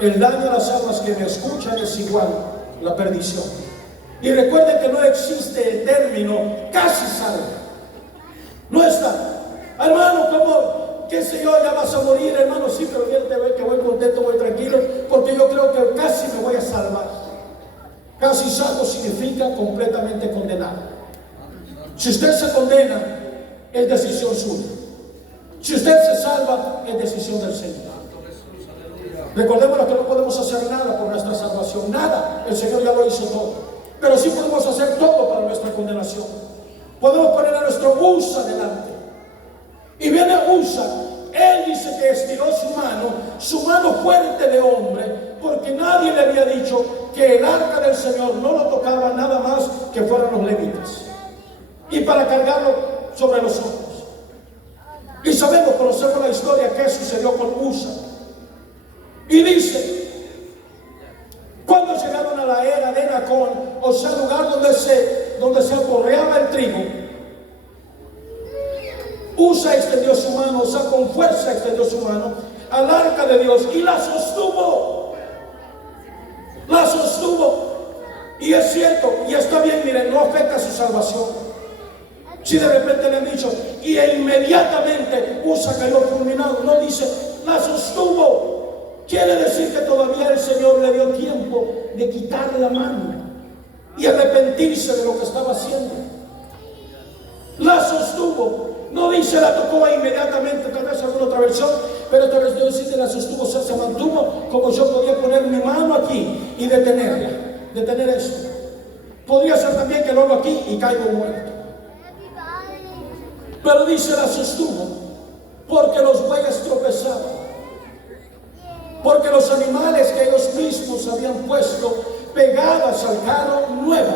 El daño a las almas que me escuchan es igual la perdición. Y recuerden que no existe el término casi salvo. No está. Hermano, ¿cómo? ¿Qué sé yo? Ya vas a morir, hermano. Sí, pero fíjate que voy contento, voy tranquilo, porque yo creo que casi me voy a salvar. Casi salvo significa completamente condenado. Si usted se condena, es decisión suya. Si usted se salva, es decisión del Señor. Recordemos que no podemos hacer nada por nuestra salvación. Nada. El Señor ya lo hizo todo. Pero sí podemos hacer todo para nuestra condenación. Podemos poner a nuestro Usa delante. Y viene Usa. Él dice que estiró su mano fuerte de hombre, porque nadie le había dicho que el arca del Señor no lo tocaba nada más que fueran los levitas. Y para cargarlo sobre los hombros. Y conocemos la historia que sucedió con Usa. Y dice, cuando llegaron a la era de Nacón, o sea, el lugar donde se aporreaba el trigo, Usa extendió su mano, o sea, con fuerza extendió su mano al arca de Dios y la sostuvo. La sostuvo. Y es cierto, y está bien, miren, no afecta su salvación. Si de repente le han dicho, y inmediatamente Usa cayó fulminado, no dice, la sostuvo. Quiere decir que todavía el Señor le dio tiempo de quitarle la mano y arrepentirse de lo que estaba haciendo. La sostuvo. No dice la tocó inmediatamente, tal vez alguna otra versión, pero esta vez Dios dice la sostuvo, o sea, se mantuvo como yo podía poner mi mano aquí y detenerla, detener eso. Podría ser también que lo hago aquí y caigo muerto. Pero dice la sostuvo, porque los bueyes tropezaban. Porque los animales que ellos mismos habían puesto pegadas al carro nuevo,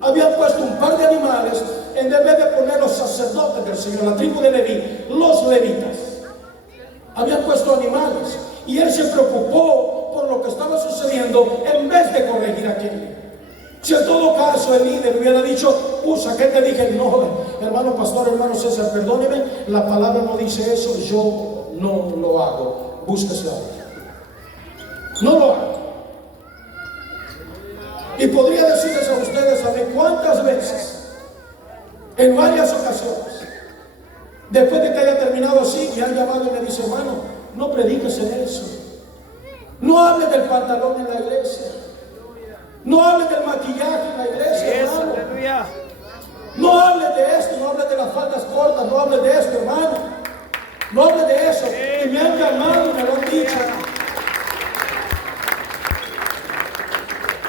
habían puesto un par de animales en vez de poner los sacerdotes del Señor, la tribu de Leví, los levitas. Habían puesto animales y él se preocupó por lo que estaba sucediendo en vez de corregir aquello. Si en todo caso el líder hubiera dicho, Usa, ¿qué te dije? No, hermano pastor, hermano César, perdóneme, la palabra no dice eso, yo no lo hago. Búsquese a otro. No lo hago. Y podría decirles a ustedes, ¿saben cuántas veces? En varias ocasiones, después de que haya terminado así, me han llamado y me dicen, hermano, no prediques en eso. No hables del pantalón en la iglesia. No hables del maquillaje en la iglesia, hermano. No hables de esto, no hables de las faldas cortas, no hables de esto, hermano. No hables de eso. Y me han llamado y me lo han dicho.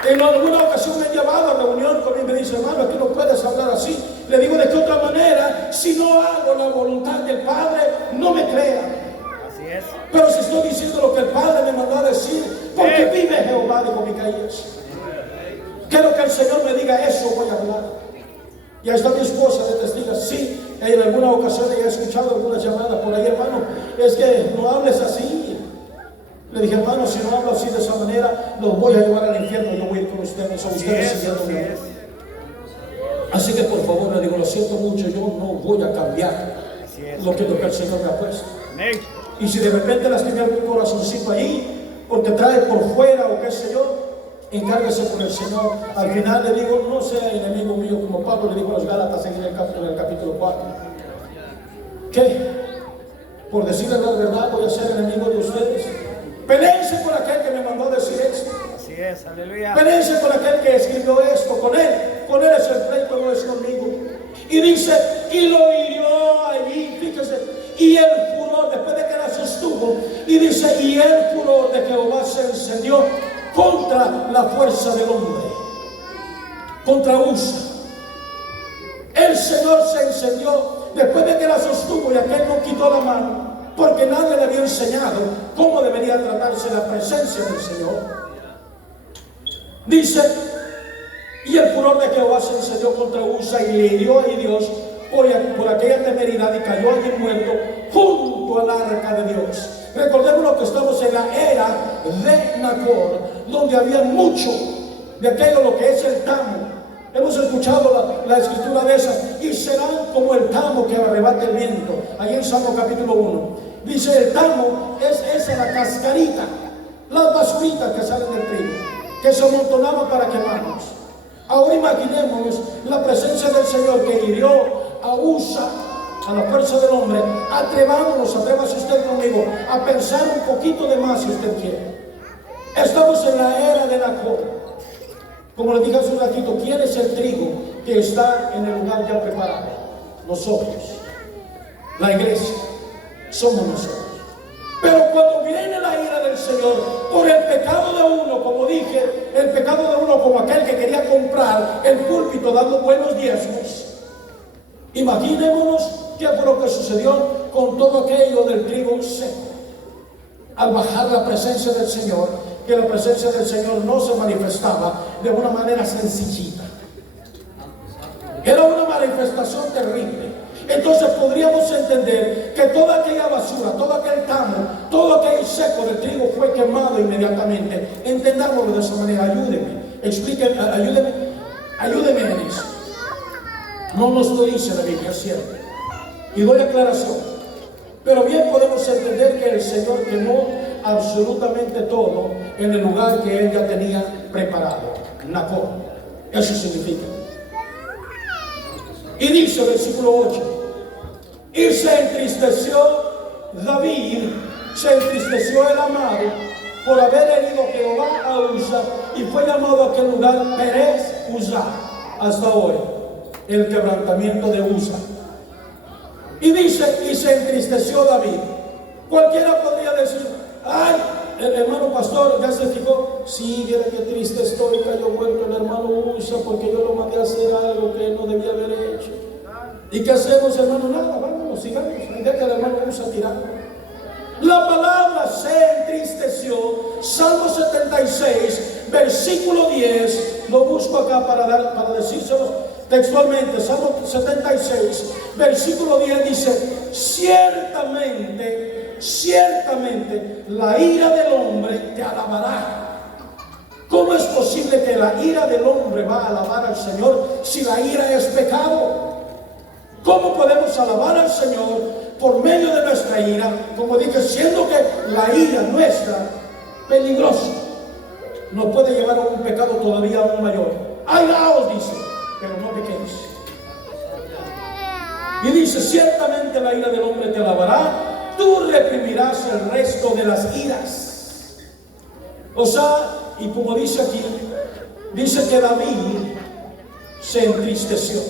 En alguna ocasión me han llamado a reunión conmigo y me dice, hermano, aquí no puedes hablar así. Le digo, ¿de qué otra manera? Si no hago la voluntad del Padre, no me crea. Así es. Pero si estoy diciendo lo que el Padre me mandó a decir, porque vive Jehová, dijo Micaías. Quiero que el Señor me diga eso, voy a hablar. Y ahí está mi esposa de testigo. Sí, en alguna ocasión he escuchado algunas llamadas por ahí, hermano, es que no hables así. Le dije, hermano, si no hablo así de esa manera, los voy a llevar al infierno, yo voy a ir con ustedes, o ustedes siguiéndome. Así que por favor, le digo, lo siento mucho, yo no voy a cambiar lo que el Señor me ha puesto. Y si de repente lastimé algún corazoncito ahí, porque trae por fuera o qué sé yo, encárguese con el Señor. Al final le digo, no sea enemigo mío, como Pablo le dijo a los Gálatas en el capítulo 4. ¿Qué? Por decirles la verdad, voy a ser enemigo de ustedes. Peleense por aquel que me mandó a decir esto. Así es, aleluya. Pelense con aquel que escribió esto, con él es el pleito, no es conmigo. Y dice, y lo hirió allí, fíjese, y el furor, después de que la sostuvo, y dice, y el furor de Jehová se encendió contra la fuerza del hombre, contra Usa. El Señor se encendió después de que la sostuvo y aquel no quitó la mano, porque nadie le había enseñado cómo debería tratarse la presencia del Señor. Dice, y el furor de Jehová se encendió contra Usa y le hirió ahí Dios por aquella temeridad y cayó allí muerto junto al arca de Dios. Recordemos que estamos en la era de Nacor, donde había mucho de aquello lo que es el tamo. Hemos escuchado la escritura de esa, y serán como el tamo que arrebata el viento. Ahí en Salmo capítulo 1 dice, el tamo es la cascarita, las basuritas que salen del trigo, que se amontonaban para quemarnos. Ahora imaginemos la presencia del Señor que hirió a Usa, a la fuerza del hombre. Atrévase usted conmigo a pensar un poquito de más si usted quiere. Estamos en la era de Nacor. Como le dije hace un ratito, ¿quién es el trigo que está en el lugar ya preparado? Nosotros, la iglesia, somos nosotros. Pero cuando viene la ira del Señor por el pecado de uno, como dije, el pecado de uno como aquel que quería comprar el púlpito dando buenos diezmos, imaginémonos qué fue lo que sucedió con todo aquello del trigo seco. Al bajar la presencia del Señor, que la presencia del Señor no se manifestaba de una manera sencillita. Era una manifestación terrible. Entonces podríamos entender que toda aquella basura, todo aquel tamo, todo aquel seco del trigo fue quemado inmediatamente. Entendámoslo de esa manera. Ayúdenme, explíquenme, ayúdenme en eso. No nos lo dice la Biblia, ¿cierto? Y doy aclaración. Pero bien podemos entender que el Señor quemó absolutamente todo en el lugar que Él ya tenía preparado, Nacor. Eso significa. Y dice el versículo 8, y se entristeció David, se entristeció el amado por haber herido Jehová a Usa, y fue llamado a aquel lugar Perez Usa hasta hoy, el quebrantamiento de Usa. Y dice, y se entristeció David. Cualquiera podría decir, ay, el hermano pastor ya se fijó, sí, viera qué triste estoy, cayó muerto el hermano Usa porque yo lo mandé a hacer algo que él no debía haber hecho. ¿Y qué hacemos, hermano? Nada, vámonos, sigamos, deja que el hermano Usa tirado. La palabra se entristeció. Salmo 76, versículo 10, lo busco acá para decírselo textualmente. Salmo 76, versículo 10 dice, ciertamente la ira del hombre te alabará. ¿Cómo es posible que la ira del hombre va a alabar al Señor si la ira es pecado? ¿Cómo podemos alabar al Señor por medio de nuestra ira? Como dije, siendo que la ira nuestra, peligrosa, nos puede llevar a un pecado todavía aún mayor. Airaos, dice, pero no pequéis. Y dice, ciertamente la ira del hombre te alabará, tú reprimirás el resto de las iras. O sea, y como dice aquí, dice que David se entristeció.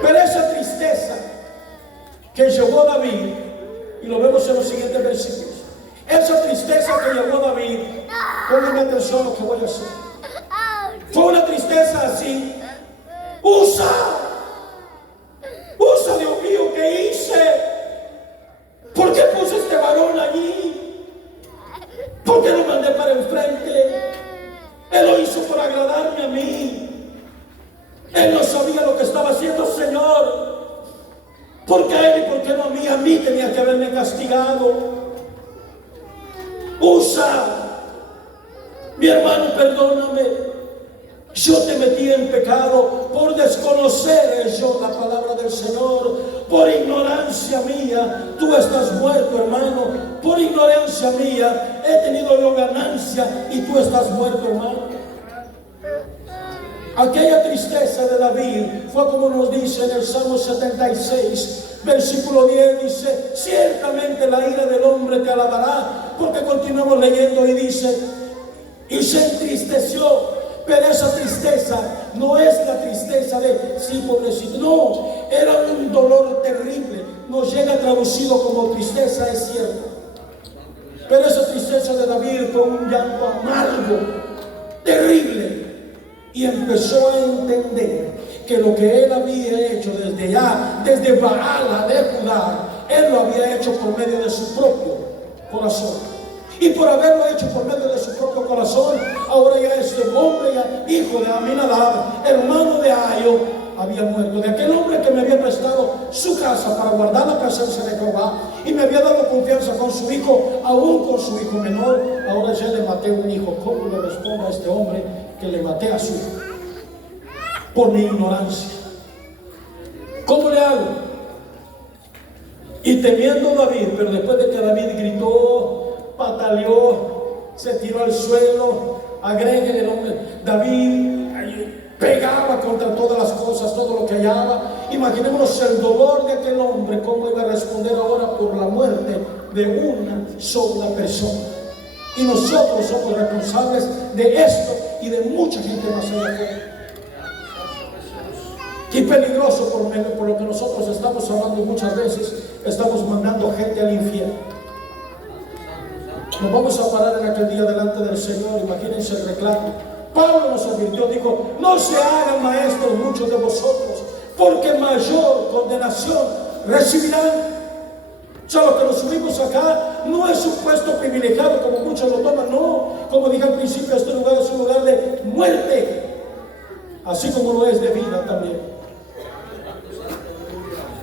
Pero esa tristeza que llevó David, y lo vemos en los siguientes versículos, esa tristeza que llevó David, pónganme atención a lo que voy a hacer, fue una tristeza así. Usa, Dios mío, ¿qué hice? ¿Por qué puse este varón allí? ¿Por qué lo mandé para enfrente? Él lo hizo por agradarme a mí. Él no sabía lo que estaba haciendo, Señor. ¿Por qué él y por qué no a mí? A mí tenía que haberme castigado. Usa, mi hermano, perdóname. Yo te metí en pecado por desconocer yo la palabra del Señor. Por ignorancia mía, tú estás muerto, hermano. Por ignorancia mía, he tenido yo ganancia y tú estás muerto, hermano. Aquella tristeza de David fue como nos dice en el Salmo 76, versículo 10, dice, ciertamente la ira del hombre te alabará, porque continuamos leyendo y dice, y se entristeció. Pero esa tristeza no es la tristeza de sí, pobrecito, no, era un dolor terrible. Nos llega traducido como tristeza, es cierto, pero esa tristeza de David fue un llanto amargo, terrible, y empezó a entender que lo que él había hecho desde ya, desde Baala de Judá, él lo había hecho por medio de su propio corazón. Y por haberlo hecho por medio de su propio corazón, ahora ya este hombre, ya hijo de Aminadab, hermano de Ayo, había muerto. De aquel hombre que me había prestado su casa para guardar la presencia de Jehová y me había dado confianza con su hijo, aún con su hijo menor, ahora ya le maté un hijo. ¿Cómo le respondo a este hombre que le maté a su hijo? Por mi ignorancia. ¿Cómo le hago? Y temiendo David, pero después de que David gritó, pataleó, se tiró al suelo, agregue el nombre, David pegaba contra todas las cosas, todo lo que hallaba. Imaginémonos el dolor de aquel hombre, cómo iba a responder ahora por la muerte de una sola persona. Y nosotros somos responsables de esto y de mucha gente más allá afuera. Qué peligroso por lo que nosotros estamos hablando muchas veces, estamos mandando gente al infierno. Nos vamos a parar en aquel día delante del Señor. Imagínense el reclamo. Pablo nos advirtió, dijo: no se hagan maestros muchos de vosotros, porque mayor condenación recibirán. O sea, los que nos subimos acá no es un puesto privilegiado como muchos lo toman, no. Como dije al principio, este lugar es un lugar de muerte, así como lo es de vida también.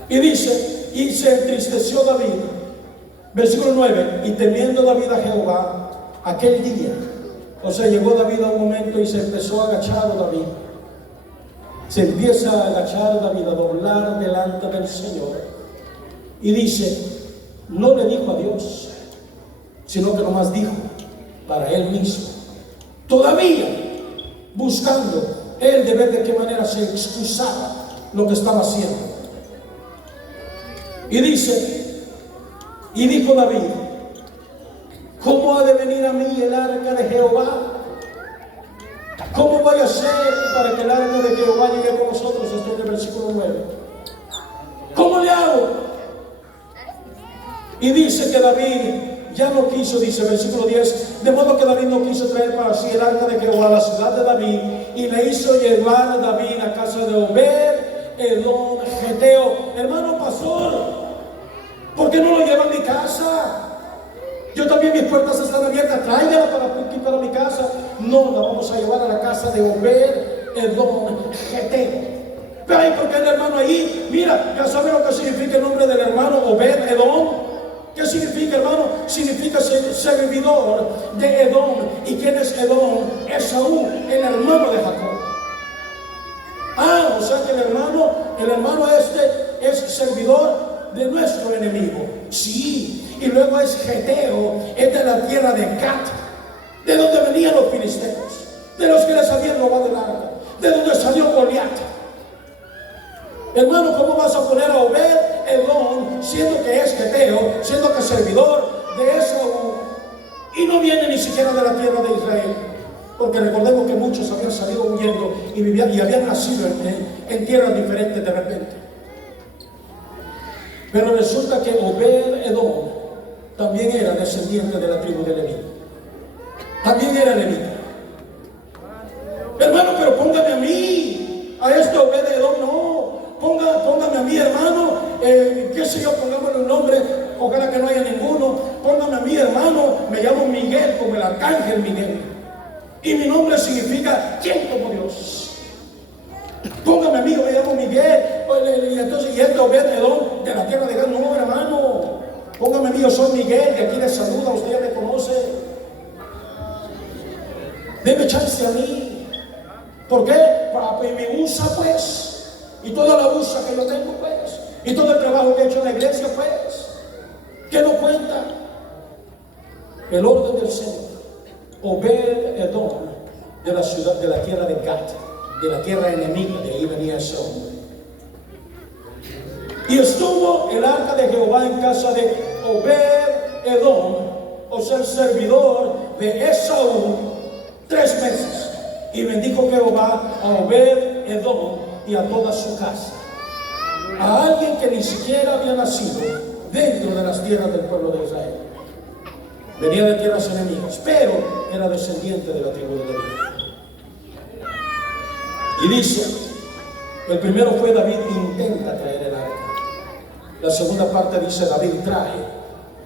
Y dice, y se entristeció David. Versículo 9, y temiendo David a Jehová aquel día. O sea, llegó David a un momento y se empezó a agachar David. Se empieza a agachar David, a doblar delante del Señor. Y dice, no le dijo a Dios, sino que nomás dijo para él mismo. Todavía buscando él de ver de qué manera se excusaba lo que estaba haciendo. Y dice, y dijo David, ¿cómo ha de venir a mí el arca de Jehová? ¿Cómo voy a hacer para que el arca de Jehová llegue con nosotros? Esto es el versículo 9. ¿Cómo le hago? Y dice que David ya no quiso, dice versículo 10, de modo que David no quiso traer para sí el arca de Jehová a la ciudad de David, y le hizo llevar a David a casa de Obed, Edom, Geteo. Hermano pastor, ¿por qué no lo lleva a mi casa? Yo también, mis puertas están abiertas, tráigala aquí para mi casa. No, la vamos a llevar a la casa de Obed, Edom, Geteo. Pero ahí, porque el hermano ahí, mira, ya sabe lo que significa el nombre del hermano, Obed, Edom. ¿Qué significa, hermano? Significa servidor de Edom. ¿Y quién es Edom? Esaú, el hermano de Jacob. O sea que el hermano este es servidor de nuestro enemigo. Sí. Y luego es Geteo, es de la tierra de Gat, de donde venían los filisteos, de los que les habían robado el arca, de donde salió Goliat. Hermano, ¿cómo vas a poner a Obed Edom, siendo que es Geteo, siendo que es servidor de Esaú, y no viene ni siquiera de la tierra de Israel? Porque recordemos que muchos habían salido huyendo y vivían y habían nacido en tierras diferentes de repente. Pero resulta que Obed Edom también era descendiente de la tribu de Leví. También era levita. Hermano, pero póngame a mí, a este Obed Edom, no. Póngame a mí, hermano, qué sé yo, pongámosle un nombre, ojalá que no haya ninguno. Póngame a mí, hermano, me llamo Miguel, como el arcángel Miguel. Y mi nombre significa ¿quién como Dios? Póngame a mí, yo me llamo Miguel. Y entonces, y este Obed Edom de la tierra de Gad, no, hermano. Póngame a mí, yo soy Miguel, de aquí les saluda, usted ya me conoce. Debe chance a mí. ¿Por qué? Pues me usa, pues. Y toda la usa que yo tengo, pues. Y todo el trabajo que he hecho en la iglesia, pues. ¿Qué no cuenta? El orden del Señor. Obed Edom, de la ciudad, de la tierra de Gat, de la tierra enemiga, de ahí venía ese hombre. Y estuvo el arca de Jehová en casa de Obed Edom, o sea, el servidor de Esaú, 3 meses. Y bendijo Jehová a Obed Edom y a toda su casa. A alguien que ni siquiera había nacido dentro de las tierras del pueblo de Israel. Venía de tierras enemigas, pero era descendiente de la tribu de David. Y dice, el primero fue David intenta traer el arca. La segunda parte dice, David trae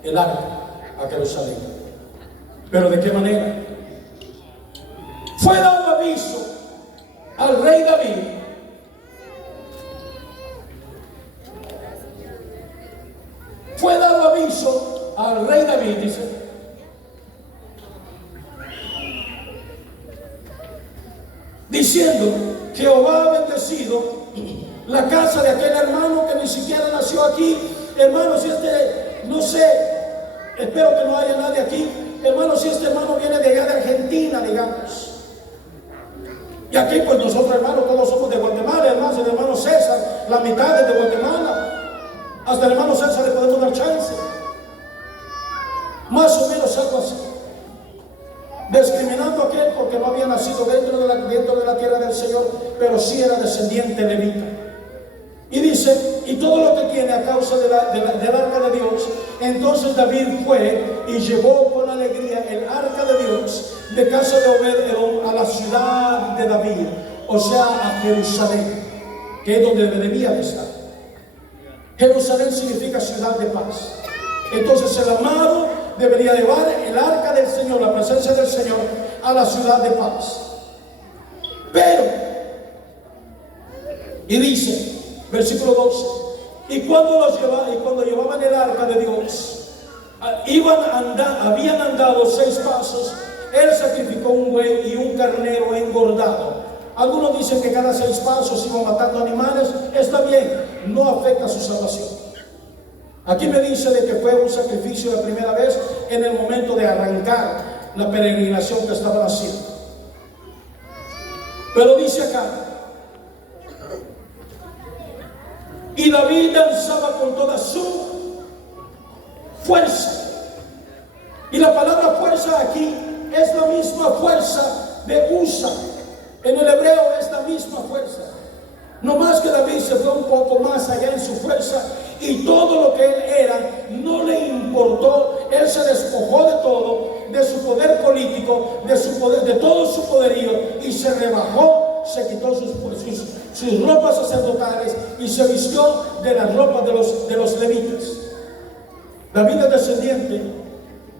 el arca a Jerusalén. ¿Pero de qué manera? Fue dado aviso al rey David dice, diciendo, Jehová ha bendecido la casa de aquel hermano que ni siquiera nació aquí. Hermano, si no sé, espero que no haya nadie aquí. Hermano, si este hermano viene de allá de Argentina, digamos. Y aquí pues nosotros, hermanos, todos somos de Guatemala. Además el hermano César, la mitad es de Guatemala. Hasta el hermano César le podemos dar chance. Más o menos algo así. Discriminando a aquel porque no había nacido dentro de la tierra del Señor, pero sí era descendiente levita. Y dice, y todo lo que tiene a causa del arca de Dios. Entonces David fue y llevó con alegría el arca de Dios de casa de Obed Edom a la ciudad de David, o sea, a Jerusalén, que es donde debía de estar. Jerusalén significa ciudad de paz. Entonces el amado debería llevar el arca del Señor, la presencia del Señor, a la ciudad de paz. Pero, y dice, versículo 12, y cuando llevaban el arca de Dios, habían andado 6 pasos, él sacrificó un buey y un carnero engordado. Algunos dicen que cada 6 pasos iban matando animales. Está bien, no afecta su salvación. Aquí me dice de que fue un sacrificio la primera vez en el momento de arrancar la peregrinación que estaban haciendo. Pero dice acá, y David danzaba con toda su fuerza. Y la palabra fuerza aquí es la misma fuerza de Usa. En el hebreo es la misma fuerza. No más que David se fue un poco más allá en su fuerza, y todo lo que él era no le importó. Él se despojó de todo, de su poder político, de su poder, de todo su poderío, y se rebajó, se quitó sus ropas sacerdotales y se vistió de las ropas de los levitas. David es descendiente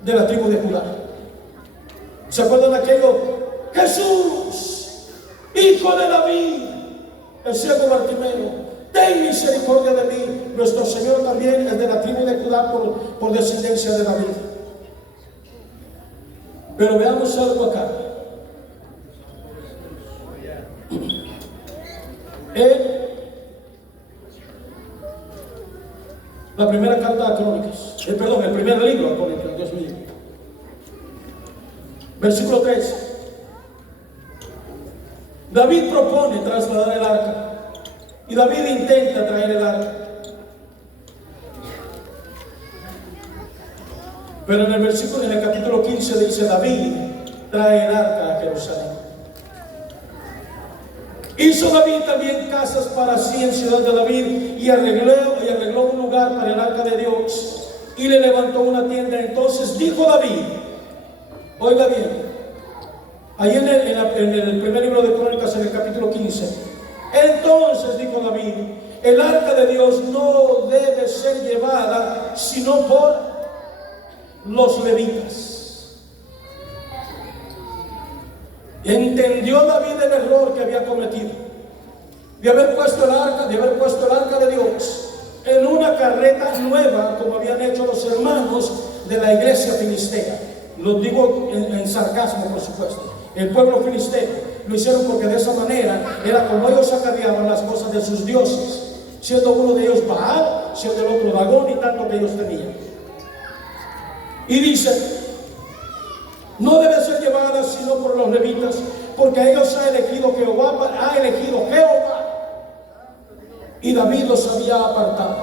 de la tribu de Judá. ¿Se acuerdan aquello? Jesús, hijo de David, el ciego Bartimeo, ten misericordia de mí. Nuestro Señor también es de la tribu de Judá por descendencia de David. Pero veamos algo acá. La primera carta a Crónicas, el primer libro a Crónicas, Dios mío. Versículo 3. David propone trasladar el arca. Y David intenta traer el arca. Pero en el capítulo 15 dice, David trae el arca a Jerusalén. Hizo David también casas para sí en ciudad de David, y arregló un lugar para el arca de Dios, y le levantó una tienda. Entonces dijo David, oiga bien, ahí en el primer libro de Crónicas, en el capítulo 15, entonces dijo David, el arca de Dios no debe ser llevada sino por los levitas. Entendió David el error que había cometido de haber puesto el arca de Dios en una carreta nueva, como habían hecho los hermanos de la iglesia filistea. Lo digo en sarcasmo, por supuesto. El pueblo filisteo lo hicieron porque de esa manera era como ellos acarreaban las cosas de sus dioses, siendo uno de ellos Baal, siendo el otro Dagón, y tanto que ellos tenían. Y dice, no debe ser llevada sino por los levitas, porque a ellos ha elegido Jehová, y David los había apartado.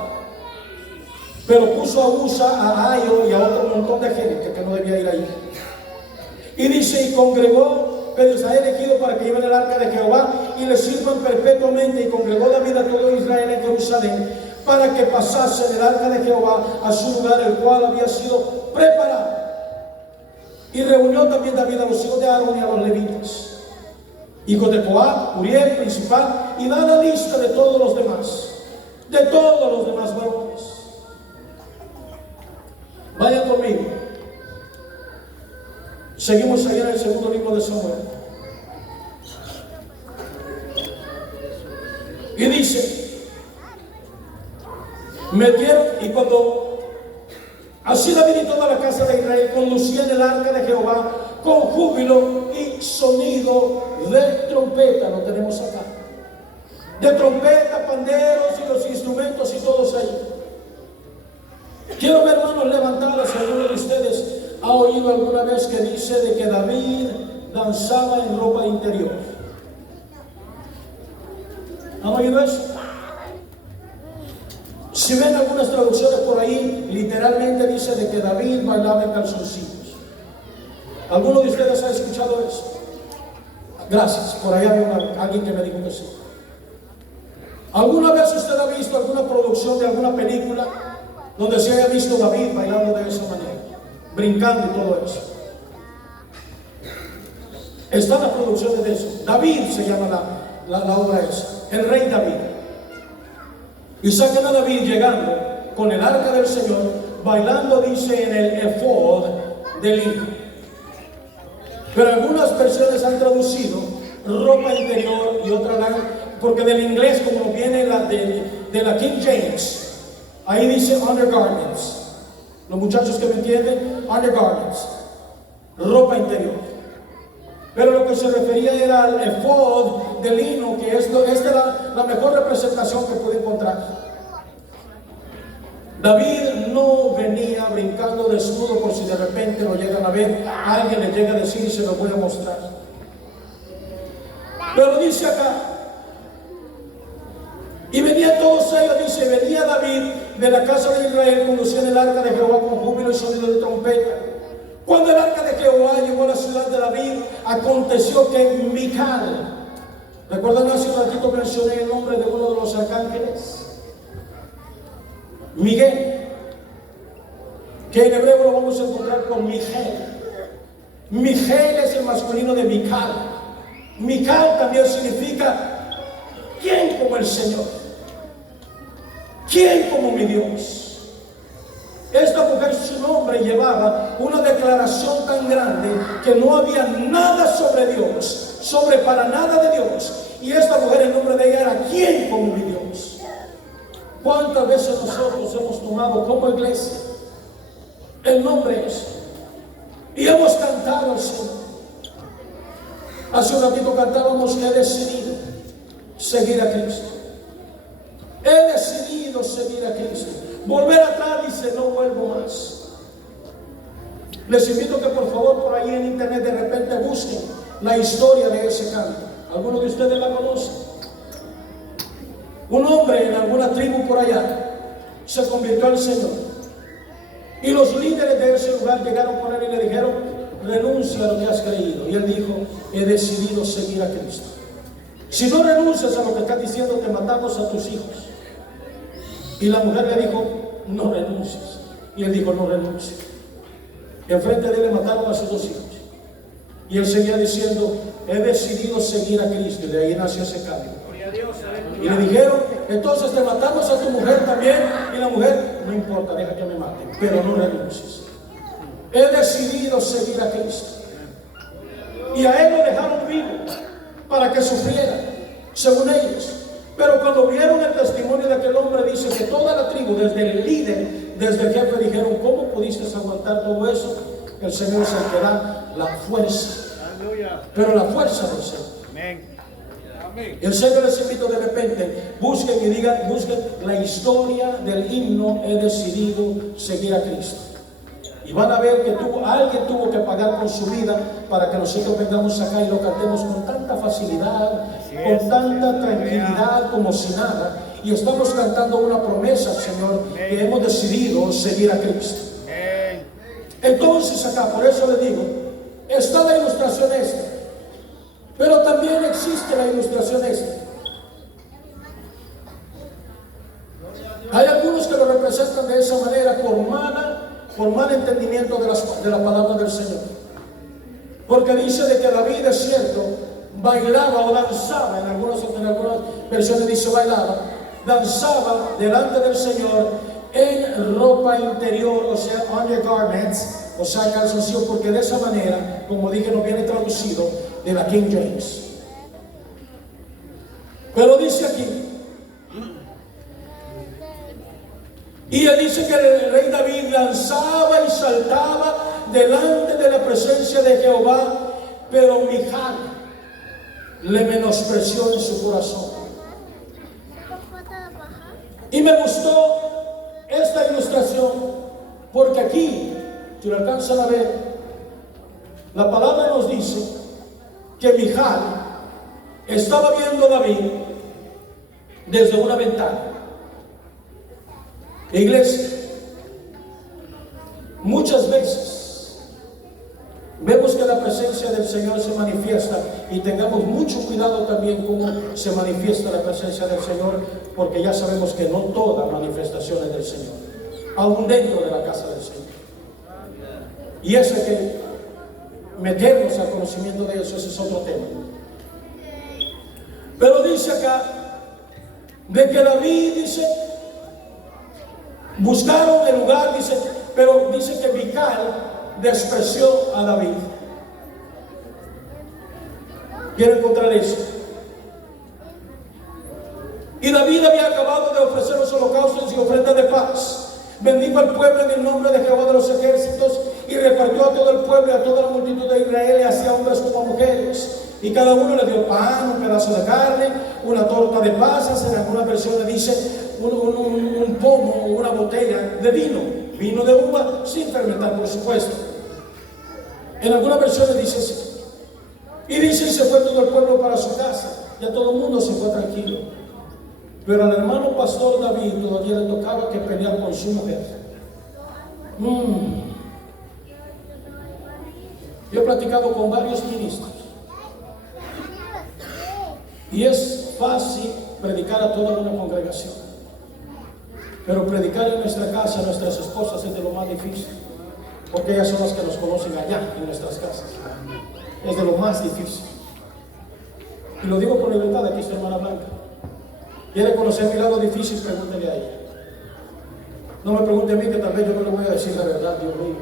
Pero puso a Usa, a Aio y a otro montón de gente que no debía ir ahí. Y dice, y congregó pero les ha elegido para que lleven el arca de Jehová y le sirvan perpetuamente. Y congregó David a todo Israel en Jerusalén para que pasasen el arca de Jehová a su lugar, el cual había sido preparado. Y reunió también David a los hijos de Aarón y a los levitas, hijos de Coat, Uriel, principal, y da la lista de todos los demás varones. Vayan conmigo. Seguimos allá en el segundo libro de Samuel. Y dice, metieron, y cuando así David y toda la casa de Israel conducían el arca de Jehová con júbilo y sonido de trompeta, lo tenemos acá, de trompeta, panderos y los instrumentos y todos ahí. Quiero ver manos levantadas. Si alguno de ustedes ha oído alguna vez que dice de que David danzaba en ropa interior. ¿Han oído eso? Si ven algunas traducciones por ahí, literalmente dice de que David bailaba en calzoncillos. ¿Alguno de ustedes ha escuchado eso? Gracias, por ahí había alguien que me dijo que sí. ¿Alguna vez usted ha visto alguna producción de alguna película donde se haya visto David bailando de esa manera, brincando y todo eso? Están las producciones de eso. David se llama la obra esa, el rey David. Y sacan a David llegando con el arca del Señor, bailando, dice, en el efod de lino. Pero algunas versiones han traducido ropa interior y otra porque del inglés, como viene de la King James, ahí dice undergarments. Los muchachos que me entienden, undergarments, ropa interior. Pero lo que se refería era al efod de lino, que esta era la mejor representación que pude encontrar. David no venía brincando desnudo, por si de repente lo llegan a ver, alguien le llega a decir y se lo voy a mostrar. Pero dice acá, y venía todos ellos, dice, venía David de la casa de Israel, conducían el arca de Jehová con júbilo y sonido de trompeta. Cuando el arca de Jehová llegó a la ciudad de David, aconteció que Mical, ¿recuerdan? Hace un ratito mencioné el nombre de uno de los arcángeles, Miguel, que en hebreo lo vamos a encontrar con Miguel. Miguel es el masculino de Mical. Mical también significa ¿quién como el Señor? ¿Quién como mi Dios? Esta mujer, su nombre llevaba una declaración tan grande que no había nada sobre Dios, para nada de Dios. Y esta mujer, el nombre de ella era ¿quién como mi Dios? ¿Cuántas veces nosotros hemos tomado como iglesia el nombre ese y hemos cantado al Señor? Hace un ratito cantábamos, he decidido seguir a Cristo. He decidido seguir a Cristo. Volver atrás, dice, no vuelvo más. Les invito que por favor por ahí en internet de repente busquen la historia de ese canto. ¿Alguno de ustedes la conoce? Un hombre en alguna tribu por allá se convirtió al Señor. Y los líderes de ese lugar llegaron con él y le dijeron, renuncia a lo que has creído. Y él dijo, he decidido seguir a Cristo. Si no renuncias a lo que estás diciendo, te matamos a tus hijos. Y la mujer le dijo, no renuncies. Y él dijo, no renuncies. Y enfrente de él le mataron a sus dos hijos. Y él seguía diciendo, he decidido seguir a Cristo. Y de ahí nació ese cambio. Y le dijeron, entonces te matamos a tu mujer también. Y la mujer, no importa, deja que me maten, pero no renuncies. He decidido seguir a Cristo. Y a él lo dejaron vivo para que sufriera, según ellos. Pero cuando vieron el testimonio de aquel hombre, dice que toda la tribu, desde el líder, desde el jefe, dijeron, ¿cómo pudiste aguantar todo eso? El Señor es el que da la fuerza. Pero la fuerza del Señor. Amén. El Señor les invito de repente, busquen y digan, busquen la historia del himno, he decidido seguir a Cristo. Y van a ver que alguien tuvo que pagar con su vida para que nosotros vengamos acá y lo cantemos con tanta facilidad, con tanta tranquilidad como si nada. Y estamos cantando una promesa, Señor, que hemos decidido seguir a Cristo. Entonces acá, por eso les digo, está la ilustración esta. Pero también existe la ilustración esta. Hay algunos que lo representan de esa manera por mal entendimiento de la palabra del Señor. Porque dice de que David, es cierto, bailaba o danzaba, en algunas versiones dice bailaba, danzaba delante del Señor en ropa interior, o sea, undergarments, o sea, calzoncillo, porque de esa manera, como dije, nos viene traducido de la King James. Pero dice aquí, y él dice que el rey David danzaba y saltaba delante de la presencia de Jehová, pero Mijal le menospreció en su corazón. Y me gustó esta ilustración, porque aquí, si lo alcanzan a ver, la palabra nos dice que Mijal estaba viendo a David desde una ventana. Iglesia, muchas veces vemos que la presencia del Señor se manifiesta, y tengamos mucho cuidado también cómo se manifiesta la presencia del Señor, porque ya sabemos que no toda manifestación es del Señor, aún dentro de la casa del Señor. Y eso hay que meternos al conocimiento de eso, ese es otro tema. Pero dice acá de que David, dice, buscaron el lugar, dice, pero dice que Mijal despreció a David. Quiero encontrar eso. Y David había acabado de ofrecer los holocaustos y ofrendas de paz. Bendijo al pueblo en el nombre de Jehová de los ejércitos, y repartió a todo el pueblo y a toda la multitud de Israel, y hacía hombres como mujeres. Y cada uno le dio pan, un pedazo de carne, una torta de pasas. En algunas versiones dice un pomo o una botella de vino de uva sin fermentar, por supuesto. En algunas versiones dice así. Y dice, se fue todo el pueblo para su casa, ya todo el mundo se fue tranquilo. Pero al hermano pastor David todavía le tocaba que pelear con su mujer. Yo he platicado con varios ministros, y es fácil predicar a toda una congregación, pero predicar en nuestra casa a nuestras esposas es de lo más difícil, porque ellas son las que nos conocen allá en nuestras casas. Es de lo más difícil. Y lo digo con libertad. Aquí está hermana Blanca. ¿Quiere conocer mi lado difícil? Pregúntele a ella. No me pregunte a mí, que tal vez yo no le voy a decir la verdad, Dios mío.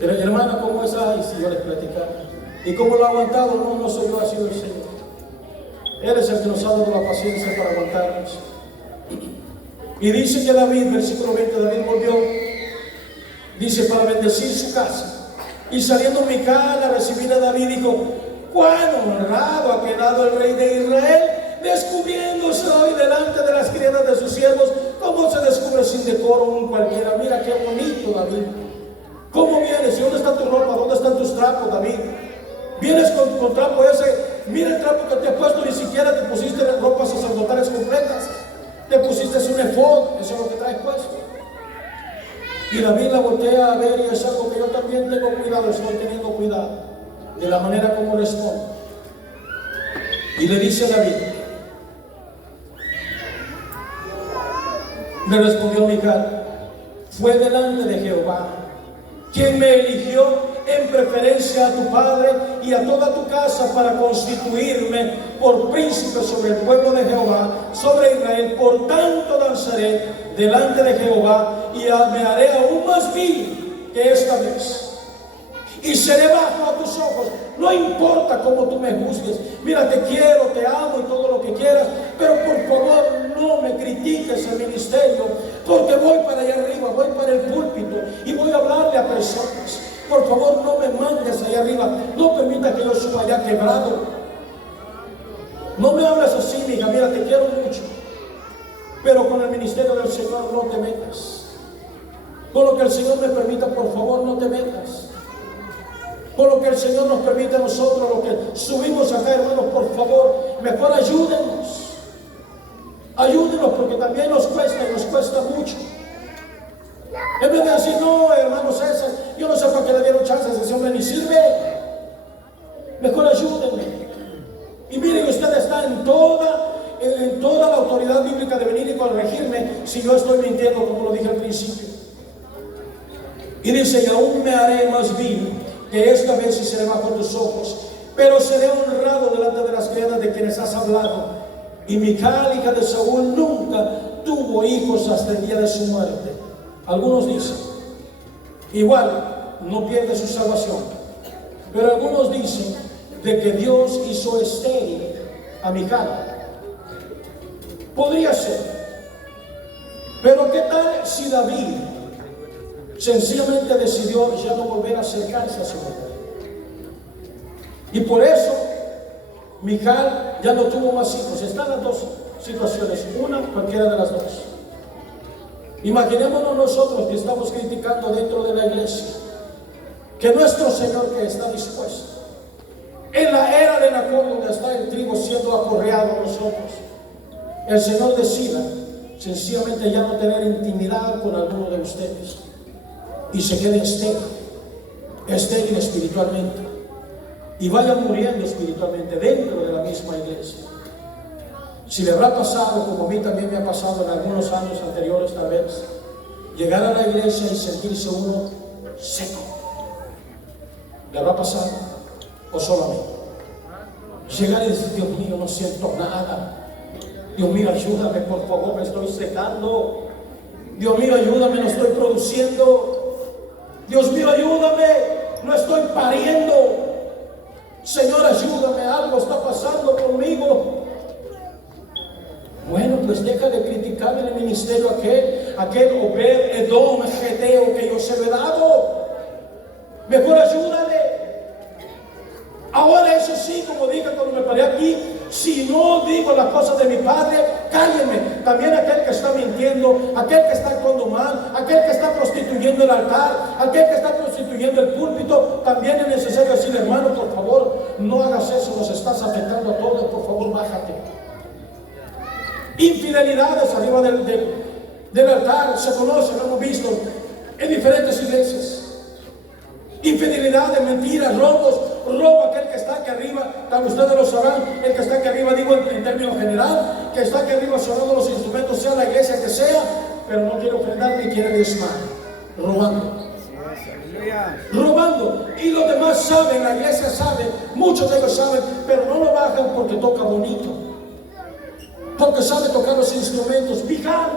Pero hermana, ¿cómo es? Ay, si yo les platicara. ¿Y cómo lo ha aguantado? No soy yo, ha sido el Señor. Él es el que nos ha dado la paciencia para aguantarnos. Y dice que David, versículo 20, David volvió, dice, para bendecir su casa. Y saliendo Mijal a recibir a David, dijo, cuán honrado ha quedado el rey de Israel, descubriéndose hoy delante de las criadas de sus siervos, como se descubre sin decoro un cualquiera. Mira qué bonito, David. ¿Cómo vienes? ¿Y dónde está tu ropa? ¿Dónde están tus trapos, David? Vienes con trapo ese. Mira el trapo que te has puesto, ni siquiera te pusiste las ropas sacerdotales completas. Te pusiste un efod, eso es lo que traes puesto. Y David la voltea a ver, y es algo que yo también tengo cuidado, estoy teniendo cuidado de la manera como respondo. Y le dice a David, le respondió Mijal, fue delante de Jehová quien me eligió en preferencia a tu padre y a toda tu casa para constituirme por príncipe sobre el pueblo de Jehová, sobre Israel. Por tanto danzaré delante de Jehová y me haré aún más vil que esta vez. Y seré bajo a tus ojos. No importa cómo tú me juzgues. Mira, te quiero, te amo y todo lo que quieras, pero por favor no me critiques el ministerio, porque voy para allá arriba, voy para el púlpito y voy a hablarle a personas. Por favor no me mandes allá arriba, no permita que yo suba allá quebrado. No me hables así, mija, mira, te quiero mucho, pero con el ministerio del Señor no te metas. Con lo que el Señor me permita, por favor no te metas. Con lo que el Señor nos permite a nosotros, lo que subimos acá, hermanos, por favor, mejor ayúdenos. Ayúdenos, porque también nos cuesta y nos cuesta mucho. En vez de decir, no, hermano César, yo no sé para qué le dieron chance a ese hombre, ni sirve. Mejor ayúdenme. autoridad bíblica de venir y corregirme si yo estoy mintiendo, como lo dije al principio. Y dice: y aún me haré más vil que esta vez y seré bajo tus ojos, pero seré honrado delante de las criadas de quienes has hablado. Y Mical, hija de Saúl, nunca tuvo hijos hasta el día de su muerte. Algunos dicen, igual no pierde su salvación, pero algunos dicen de que Dios hizo estéril a Mical. Podría ser, pero ¿qué tal si David sencillamente decidió ya no volver a acercarse a su mujer? Y por eso Mical ya no tuvo más hijos. Están las dos situaciones, una, cualquiera de las dos. Imaginémonos nosotros que estamos criticando dentro de la iglesia, que nuestro Señor, que está dispuesto en la era de Nacor, donde está el trigo siendo acorreado nosotros, el Señor decida sencillamente ya no tener intimidad con alguno de ustedes y se quede estéril espiritualmente, y vaya muriendo espiritualmente dentro de la misma iglesia. Si le habrá pasado, como a mí también me ha pasado en algunos años anteriores, tal vez, llegar a la iglesia y sentirse uno seco. ¿Le habrá pasado? ¿O solamente? Llegar y decir: Dios mío, no siento nada. Dios mío, ayúdame, por favor, me estoy secando. Dios mío, ayúdame, no estoy produciendo. Dios mío, ayúdame, no estoy pariendo. Señor, ayúdame, algo está pasando conmigo. Bueno, pues deja de criticar en el ministerio aquel Obed Edom Geteo que yo se le he dado. Mejor ayúdale. Ahora, eso sí, como dije cuando me paré aquí, si no digo las cosas de mi padre, cálleme. También aquel que está mintiendo, aquel que está actuando mal, aquel que está prostituyendo el altar, aquel que está prostituyendo el púlpito, también es necesario decirle: hermano, por favor, no hagas eso, nos estás afectando a todos, por favor, bájate. Infidelidades arriba del altar, se conoce, lo hemos visto en diferentes iglesias. Infidelidades, mentiras, robos, robo aquel que está aquí arriba, ustedes lo sabrán, el que está aquí arriba, digo en términos general, que está aquí arriba sonando los instrumentos, sea la iglesia que sea, pero no quiere ofrendar ni quiere diezmar, robando. Y los demás saben, la iglesia sabe, muchos de ellos saben, pero no lo bajan porque toca bonito, porque sabe tocar los instrumentos, Mical.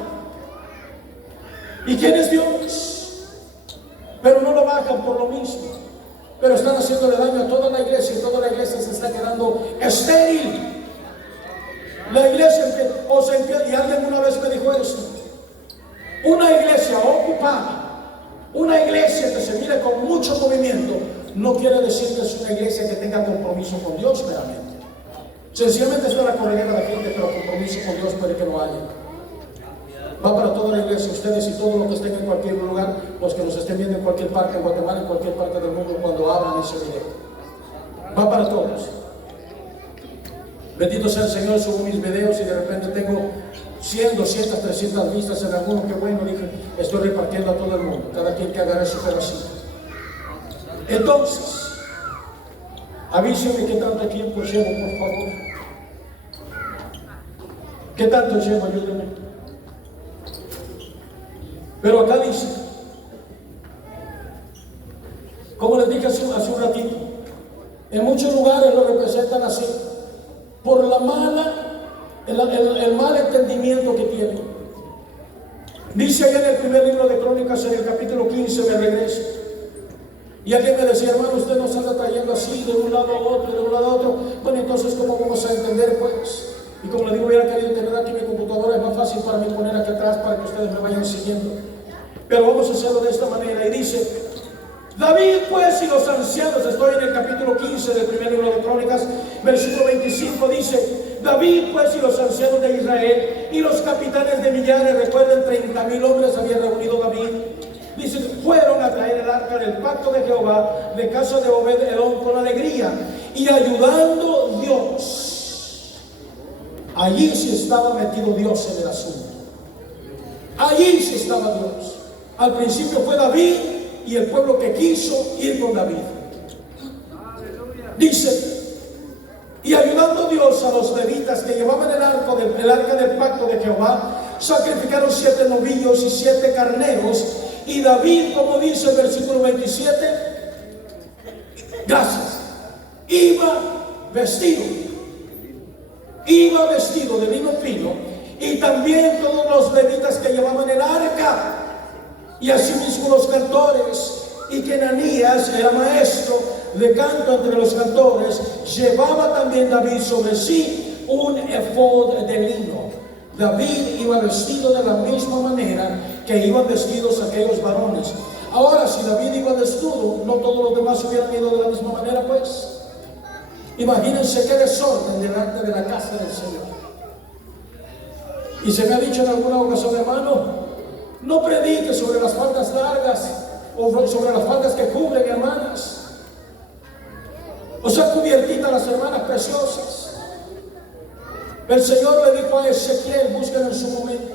¿Y quién es Dios? Pero no lo bajan por lo mismo, pero están haciéndole daño a toda la iglesia, y toda la iglesia se está quedando estéril. La iglesia y alguien una vez me dijo esto: una iglesia ocupada, una iglesia que se mire con mucho movimiento, no quiere decir que es una iglesia que tenga compromiso con Dios meramente. Sencillamente es una corredera de gente, pero compromiso con Dios puede que no haya. Va para toda la iglesia, ustedes y todos los que estén en cualquier lugar, los que nos estén viendo en cualquier parte, en Guatemala, en cualquier parte del mundo, cuando abran ese video. Va para todos. Bendito sea el Señor, subo mis videos y de repente tengo 100, 200, 300 vistas en alguno. Qué bueno, dije, estoy repartiendo a todo el mundo, cada quien que agarre su pedacito. Entonces, avísenme qué tanto tiempo llevo, por favor. ¿Qué tanto llevo? Ayúdenme. Pero acá dice, como les dije hace un ratito, en muchos lugares lo representan así, por la el mal entendimiento que tienen. Dice allá en el primer libro de Crónicas, en el capítulo 15, me regreso, y alguien me decía: hermano, usted nos anda trayendo así de un lado a otro, de un lado a otro. Bueno, entonces, ¿cómo vamos a entender, pues? Y como le digo, hubiera querido tener aquí mi computadora, es más fácil para mí poner aquí atrás para que ustedes me vayan siguiendo. Pero vamos a hacerlo de esta manera. Y dice: David, pues, y los ancianos, estoy en el capítulo 15 del primer libro de Crónicas, versículo 25, dice: David, pues, y los ancianos de Israel y los capitanes de millares, recuerden, 30,000 hombres había reunido David. Dice: fueron a traer el arca del pacto de Jehová de casa de Obed Edom con alegría y ayudando Dios. Allí sí estaba metido Dios en el asunto. Allí sí estaba Dios. Al principio fue David y el pueblo que quiso ir con David. Dice: Y ayudando Dios a los levitas que llevaban el arca del pacto de Jehová, sacrificaron 7 novillos y 7 carneros. Y David, como dice el versículo 27, gracias, iba vestido de lino fino, y también todos los levitas que llevaban el arca, y asimismo los cantores. Y que Ananías era maestro de canto entre los cantores. Llevaba también David sobre sí un efod de lino. David iba vestido de la misma manera que iban vestidos aquellos varones. Ahora, si David iba desnudo, no todos los demás hubieran ido de la misma manera, pues. Imagínense qué desorden delante de la casa del Señor. Y se me ha dicho en alguna ocasión, hermano, no predique sobre las faldas largas o sobre las faldas que cubren, hermanas. O sea, cubiertita las hermanas preciosas. El Señor le dijo a Ezequiel, búsquenlo en su momento.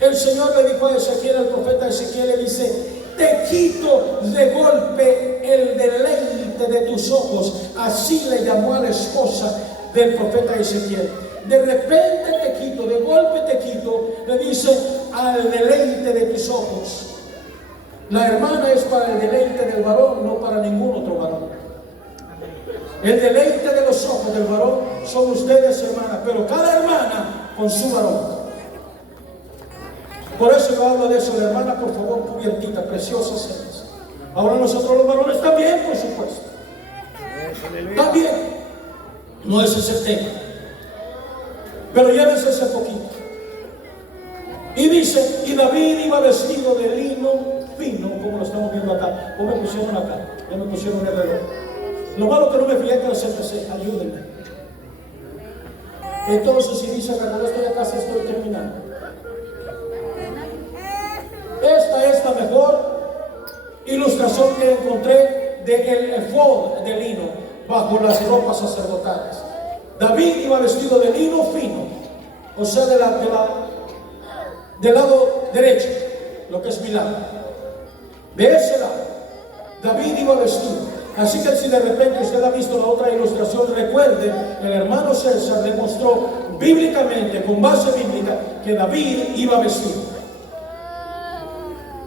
El Señor le dijo a Ezequiel, el profeta Ezequiel, le dice: te quito de golpe el deleite de tus ojos. Así le llamó a la esposa del profeta Ezequiel. De repente te quito, de golpe te quito, le dice, al deleite de tus ojos. La hermana es para el deleite del varón, no para ningún otro varón. El deleite de los ojos del varón son ustedes, hermanas, pero cada hermana con su varón. Por eso yo hablo de eso, la hermana, por favor, cubiertita, preciosas ellas. Ahora nosotros los varones también, por supuesto. También. No es ese tema. Pero llévense ese poquito. Y dice, y David iba vestido de lino fino, como lo estamos viendo acá. ¿Cómo me pusieron acá? Ya me pusieron el reloj. Lo malo que no me fijé que los empecé, ayúdenme. Entonces, si dice, cuando estoy acá, se estoy terminando. Esta es la mejor ilustración que encontré del efod de lino bajo las ropas sacerdotales. David iba vestido de lino fino, o sea, del lado derecho, lo que es mi lado. De ese lado, David iba vestido. Así que si de repente usted ha visto la otra ilustración, recuerde, el hermano César demostró bíblicamente, con base bíblica, que David iba vestido.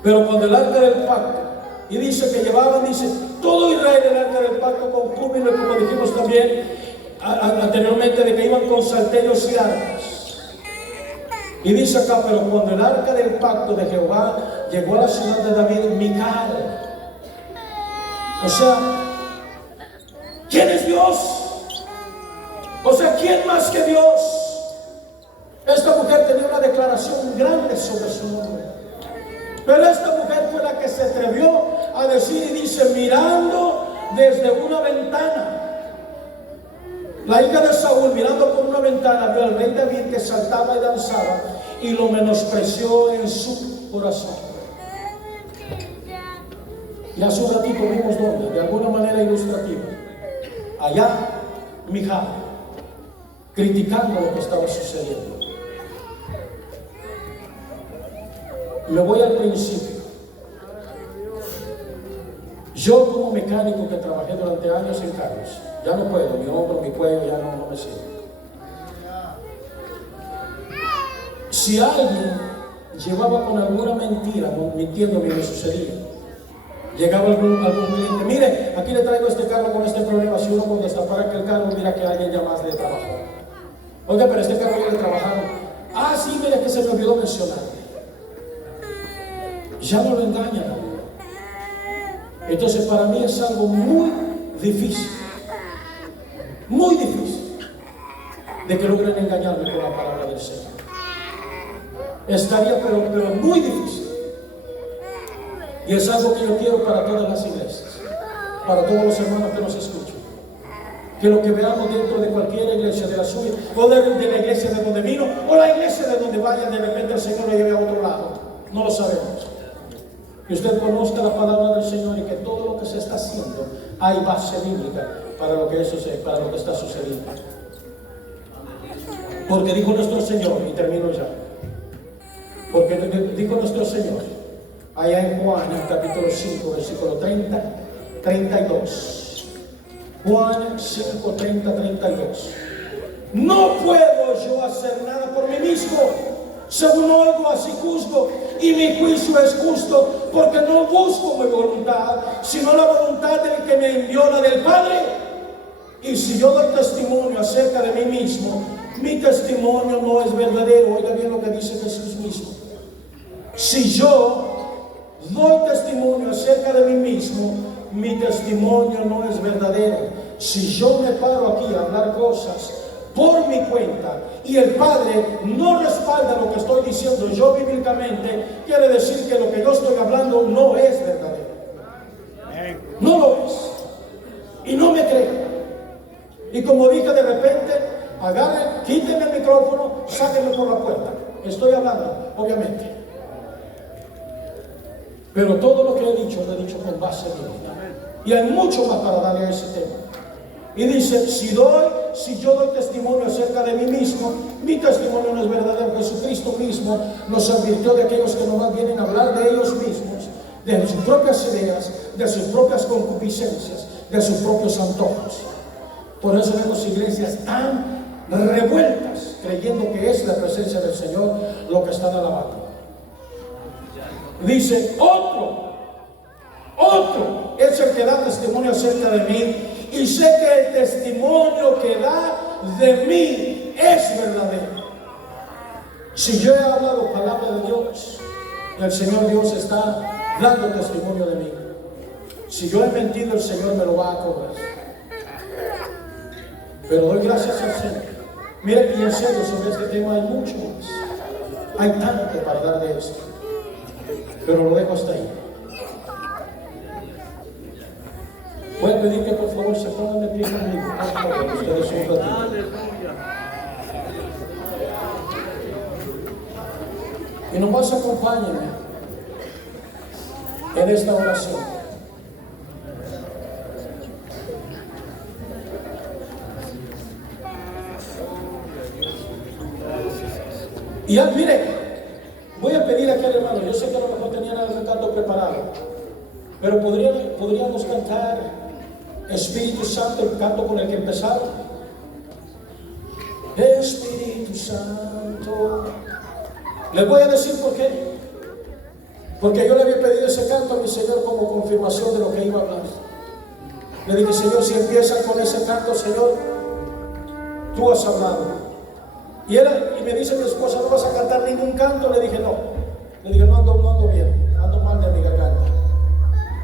Pero cuando el arca del pacto, y dice que llevaban, dice, todo Israel el arca del pacto con júbilo, como dijimos también anteriormente, de que iban con salterios y arcos. Y dice acá, pero cuando el arca del pacto de Jehová llegó a la ciudad de David, Mical, o sea, ¿quién es Dios? O sea, ¿quién más que Dios? Esta mujer tenía una declaración grande sobre su nombre. Pero esta mujer fue la que se atrevió a decir, y dice, mirando desde una ventana. La hija de Saúl, mirando por una ventana, vio al rey David que saltaba y danzaba, y lo menospreció en su corazón. Y hace un ratito vimos donde, de alguna manera ilustrativa, allá, Mijal, criticando lo que estaba sucediendo. Me voy al principio. Yo, como mecánico que trabajé durante años en carros, ya no puedo, mi hombro, mi cuello ya no me sirve. Si alguien llevaba con alguna mentira, mintiendo, me sucedía. Llegaba algún cliente, mire, aquí le traigo este carro con este problema. Si uno con destapar aquel carro, mira que alguien ya más le trabajó. Oiga, pero este carro ya le trabajaron. Ah, sí, mire que se me olvidó mencionar. Ya no lo engañan. Entonces, para mí es algo muy difícil de que logren engañarme con la palabra del Señor. Estaría pero muy difícil. Y es algo que yo quiero para todas las iglesias, para todos los hermanos que nos escuchan. Que lo que veamos dentro de cualquier iglesia, de la suya, o de la iglesia de donde vino, o la iglesia de donde vaya, de repente el Señor lo lleve a otro lado. No lo sabemos. Que usted conozca la palabra del Señor y que todo lo que se está haciendo hay base bíblica para lo que está sucediendo. Porque dijo nuestro Señor, y termino ya. Porque dijo nuestro Señor, allá en Juan, en capítulo 5, versículo 30, 32. Juan 5, 30, 32. No puedo yo hacer nada por mí mismo. Según oigo, así juzgo, y mi juicio es justo, porque no busco mi voluntad, sino la voluntad del que me envió, la del Padre. Y si yo doy testimonio acerca de mí mismo, mi testimonio no es verdadero. Oiga bien lo que dice Jesús mismo. Si yo doy testimonio acerca de mí mismo, mi testimonio no es verdadero. Si yo me paro aquí a hablar cosas por mi cuenta y el Padre no respalda lo que estoy diciendo yo bíblicamente, quiere decir que lo que yo estoy hablando no es verdadero. No lo es. Y no me creen. Y como dije, de repente, agarren, quítenme el micrófono, sáquenme por la puerta. Estoy hablando, obviamente. Pero todo lo que he dicho, lo he dicho con base bíblica. Y hay mucho más para darle a ese tema. Y dice, si yo doy testimonio acerca de mí mismo, mi testimonio no es verdadero. Jesucristo mismo nos advirtió de aquellos que nomás vienen a hablar de ellos mismos, de sus propias ideas, de sus propias concupiscencias, de sus propios antojos. Por eso vemos iglesias tan revueltas, creyendo que es la presencia del Señor lo que están alabando. Dice, otro es el que da testimonio acerca de mí, y sé que el testimonio que da de mí es verdadero. Si yo he hablado palabra de Dios, el Señor Dios está dando testimonio de mí. Si yo he mentido, el Señor me lo va a cobrar. Pero doy gracias al Señor. Mire, y en serio, sobre este tema hay mucho más. Hay tanto para dar de esto. Pero lo dejo hasta ahí. Voy a pedir que por favor se pongan de pie conmigo. Por favor, ustedes un ratito. Y nomás acompáñenme en esta oración. Y ya, mire, voy a pedir a aquel hermano, yo sé que a lo mejor tenían algún canto preparado, pero podríamos cantar Espíritu Santo, el canto con el que empezaron. Espíritu Santo. Les voy a decir por qué. Porque yo le había pedido ese canto a mi Señor como confirmación de lo que iba a hablar. Le dije, Señor, si empiezan con ese canto, Señor, tú has hablado. Y me dice mi esposa, ¿no vas a cantar ningún canto? Le dije, no. Le dije, no ando bien, ando mal de mi garganta.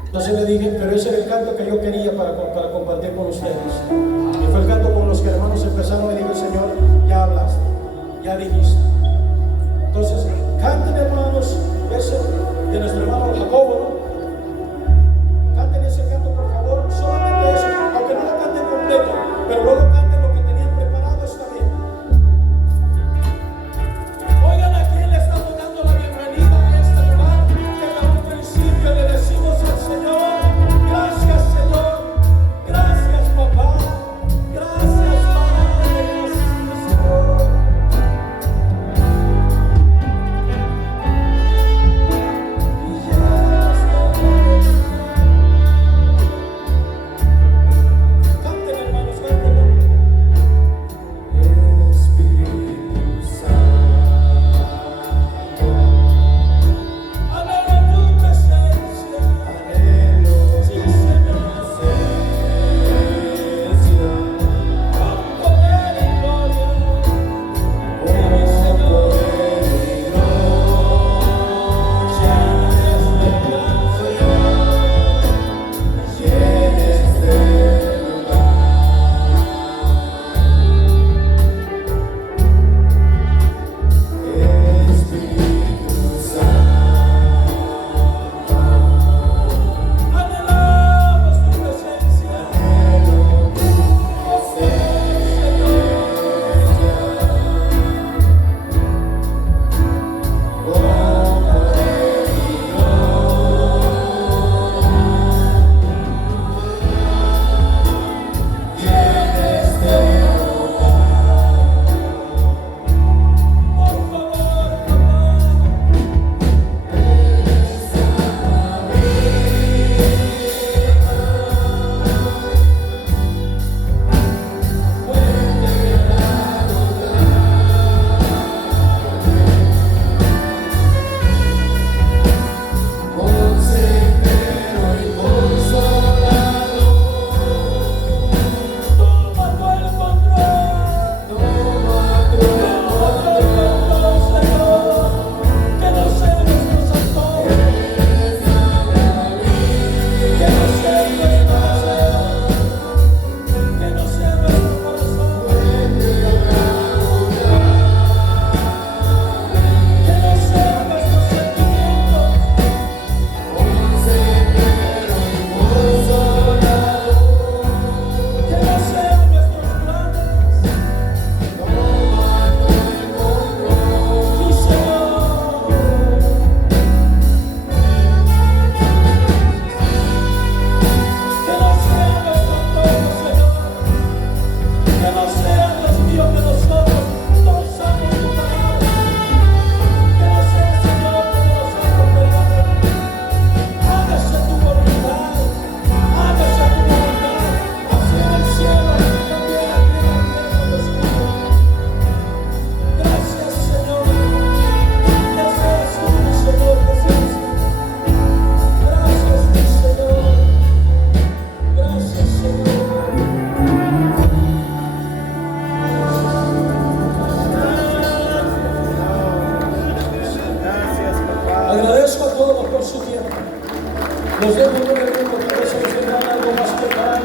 Entonces le dije, pero ese era el canto que yo quería para compartir con ustedes. Y fue el canto con los que hermanos empezaron. Me dijo el Señor, ya hablaste, ya dijiste. Entonces, canten, hermanos, ese de nuestro hermano Jacobo, ¿no? Canten ese canto, por favor, solamente eso, aunque no lo canten completo, pero luego canten lo que tenían preparado, está bien. Oigan, a quién le estamos dando la bienvenida a este lugar, que a un principio le decimos al Señor, gracias Señor, gracias papá, gracias Padre, gracias Señor. Agradezco a todos por su tiempo. Los dejo con el grupo, que a veces tendrán algo más preparado.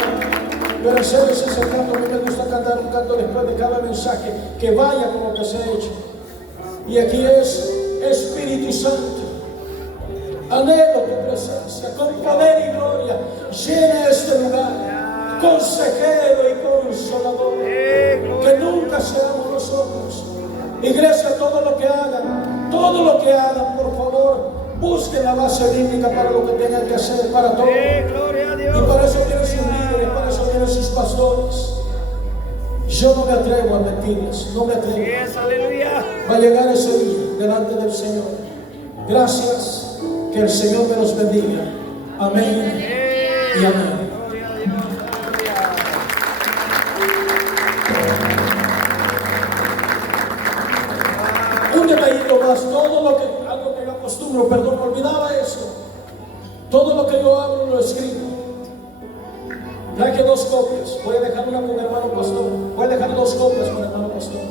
Pero en serio, ese canto, a mí me gusta cantar un canto después de cada mensaje, que vaya con lo que se ha hecho. Y aquí es Espíritu Santo. Anhelo tu presencia, con poder y gloria. Llena este lugar, consejero y consolador. Que nunca seamos nosotros. Iglesia, todo lo que hagan, por favor, busquen la base bíblica para lo que tengan que hacer, para todo. Y para eso tienen sus líderes, para eso tienen sus pastores. Yo no me atrevo a mentirles, no me atrevo. Va a llegar ese día delante del Señor. Gracias, que el Señor me los bendiga. Amén y amén. Un detallito más, algo que yo acostumbro, perdón, me olvidaba eso. Todo lo que yo hablo lo escribo. Traje 2 copias, voy a dejar una con el hermano pastor, voy a dejar 2 copias con el hermano pastor.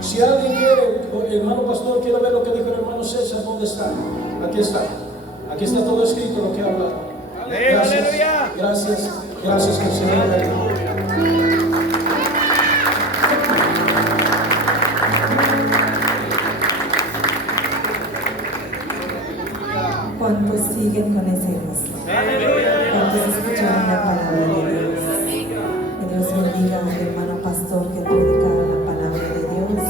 Si alguien quiere, el hermano pastor quiere ver lo que dijo el hermano César, ¿dónde está? Aquí está. Aquí está todo escrito lo que ha hablado. Gracias que el Señor me ayude. ¿Cuántos siguen con ese gozo? ¿Cuántos escucharon la palabra de Dios? Que Dios bendiga al hermano pastor que predicaba la palabra de Dios.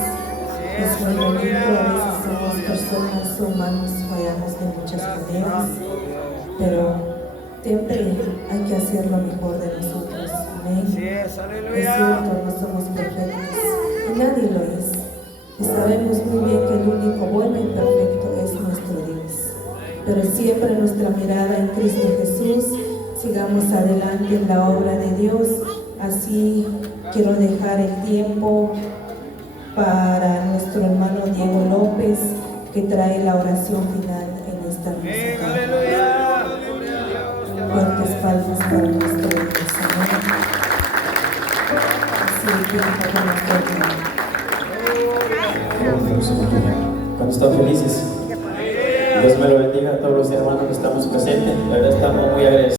Es muy bonito, a veces somos personas humanos, fallamos de muchas maneras, pero siempre hay que hacer lo mejor de nosotros. Amén. Es cierto, no somos perfectos y nadie lo es. Y sabemos muy bien que el único bueno y perfecto es nuestro Dios. Pero siempre nuestra mirada en Cristo Jesús, sigamos adelante en la obra de Dios. Así quiero dejar el tiempo para nuestro hermano Diego López, que trae la oración final en esta hermosa. Fuertes palmas para nuestro Dios. Amén. Así el tiempo que nos toca. ¿Cuántos están felices? Dios me lo bendiga a todos los hermanos que estamos presentes. La verdad estamos muy agradecidos.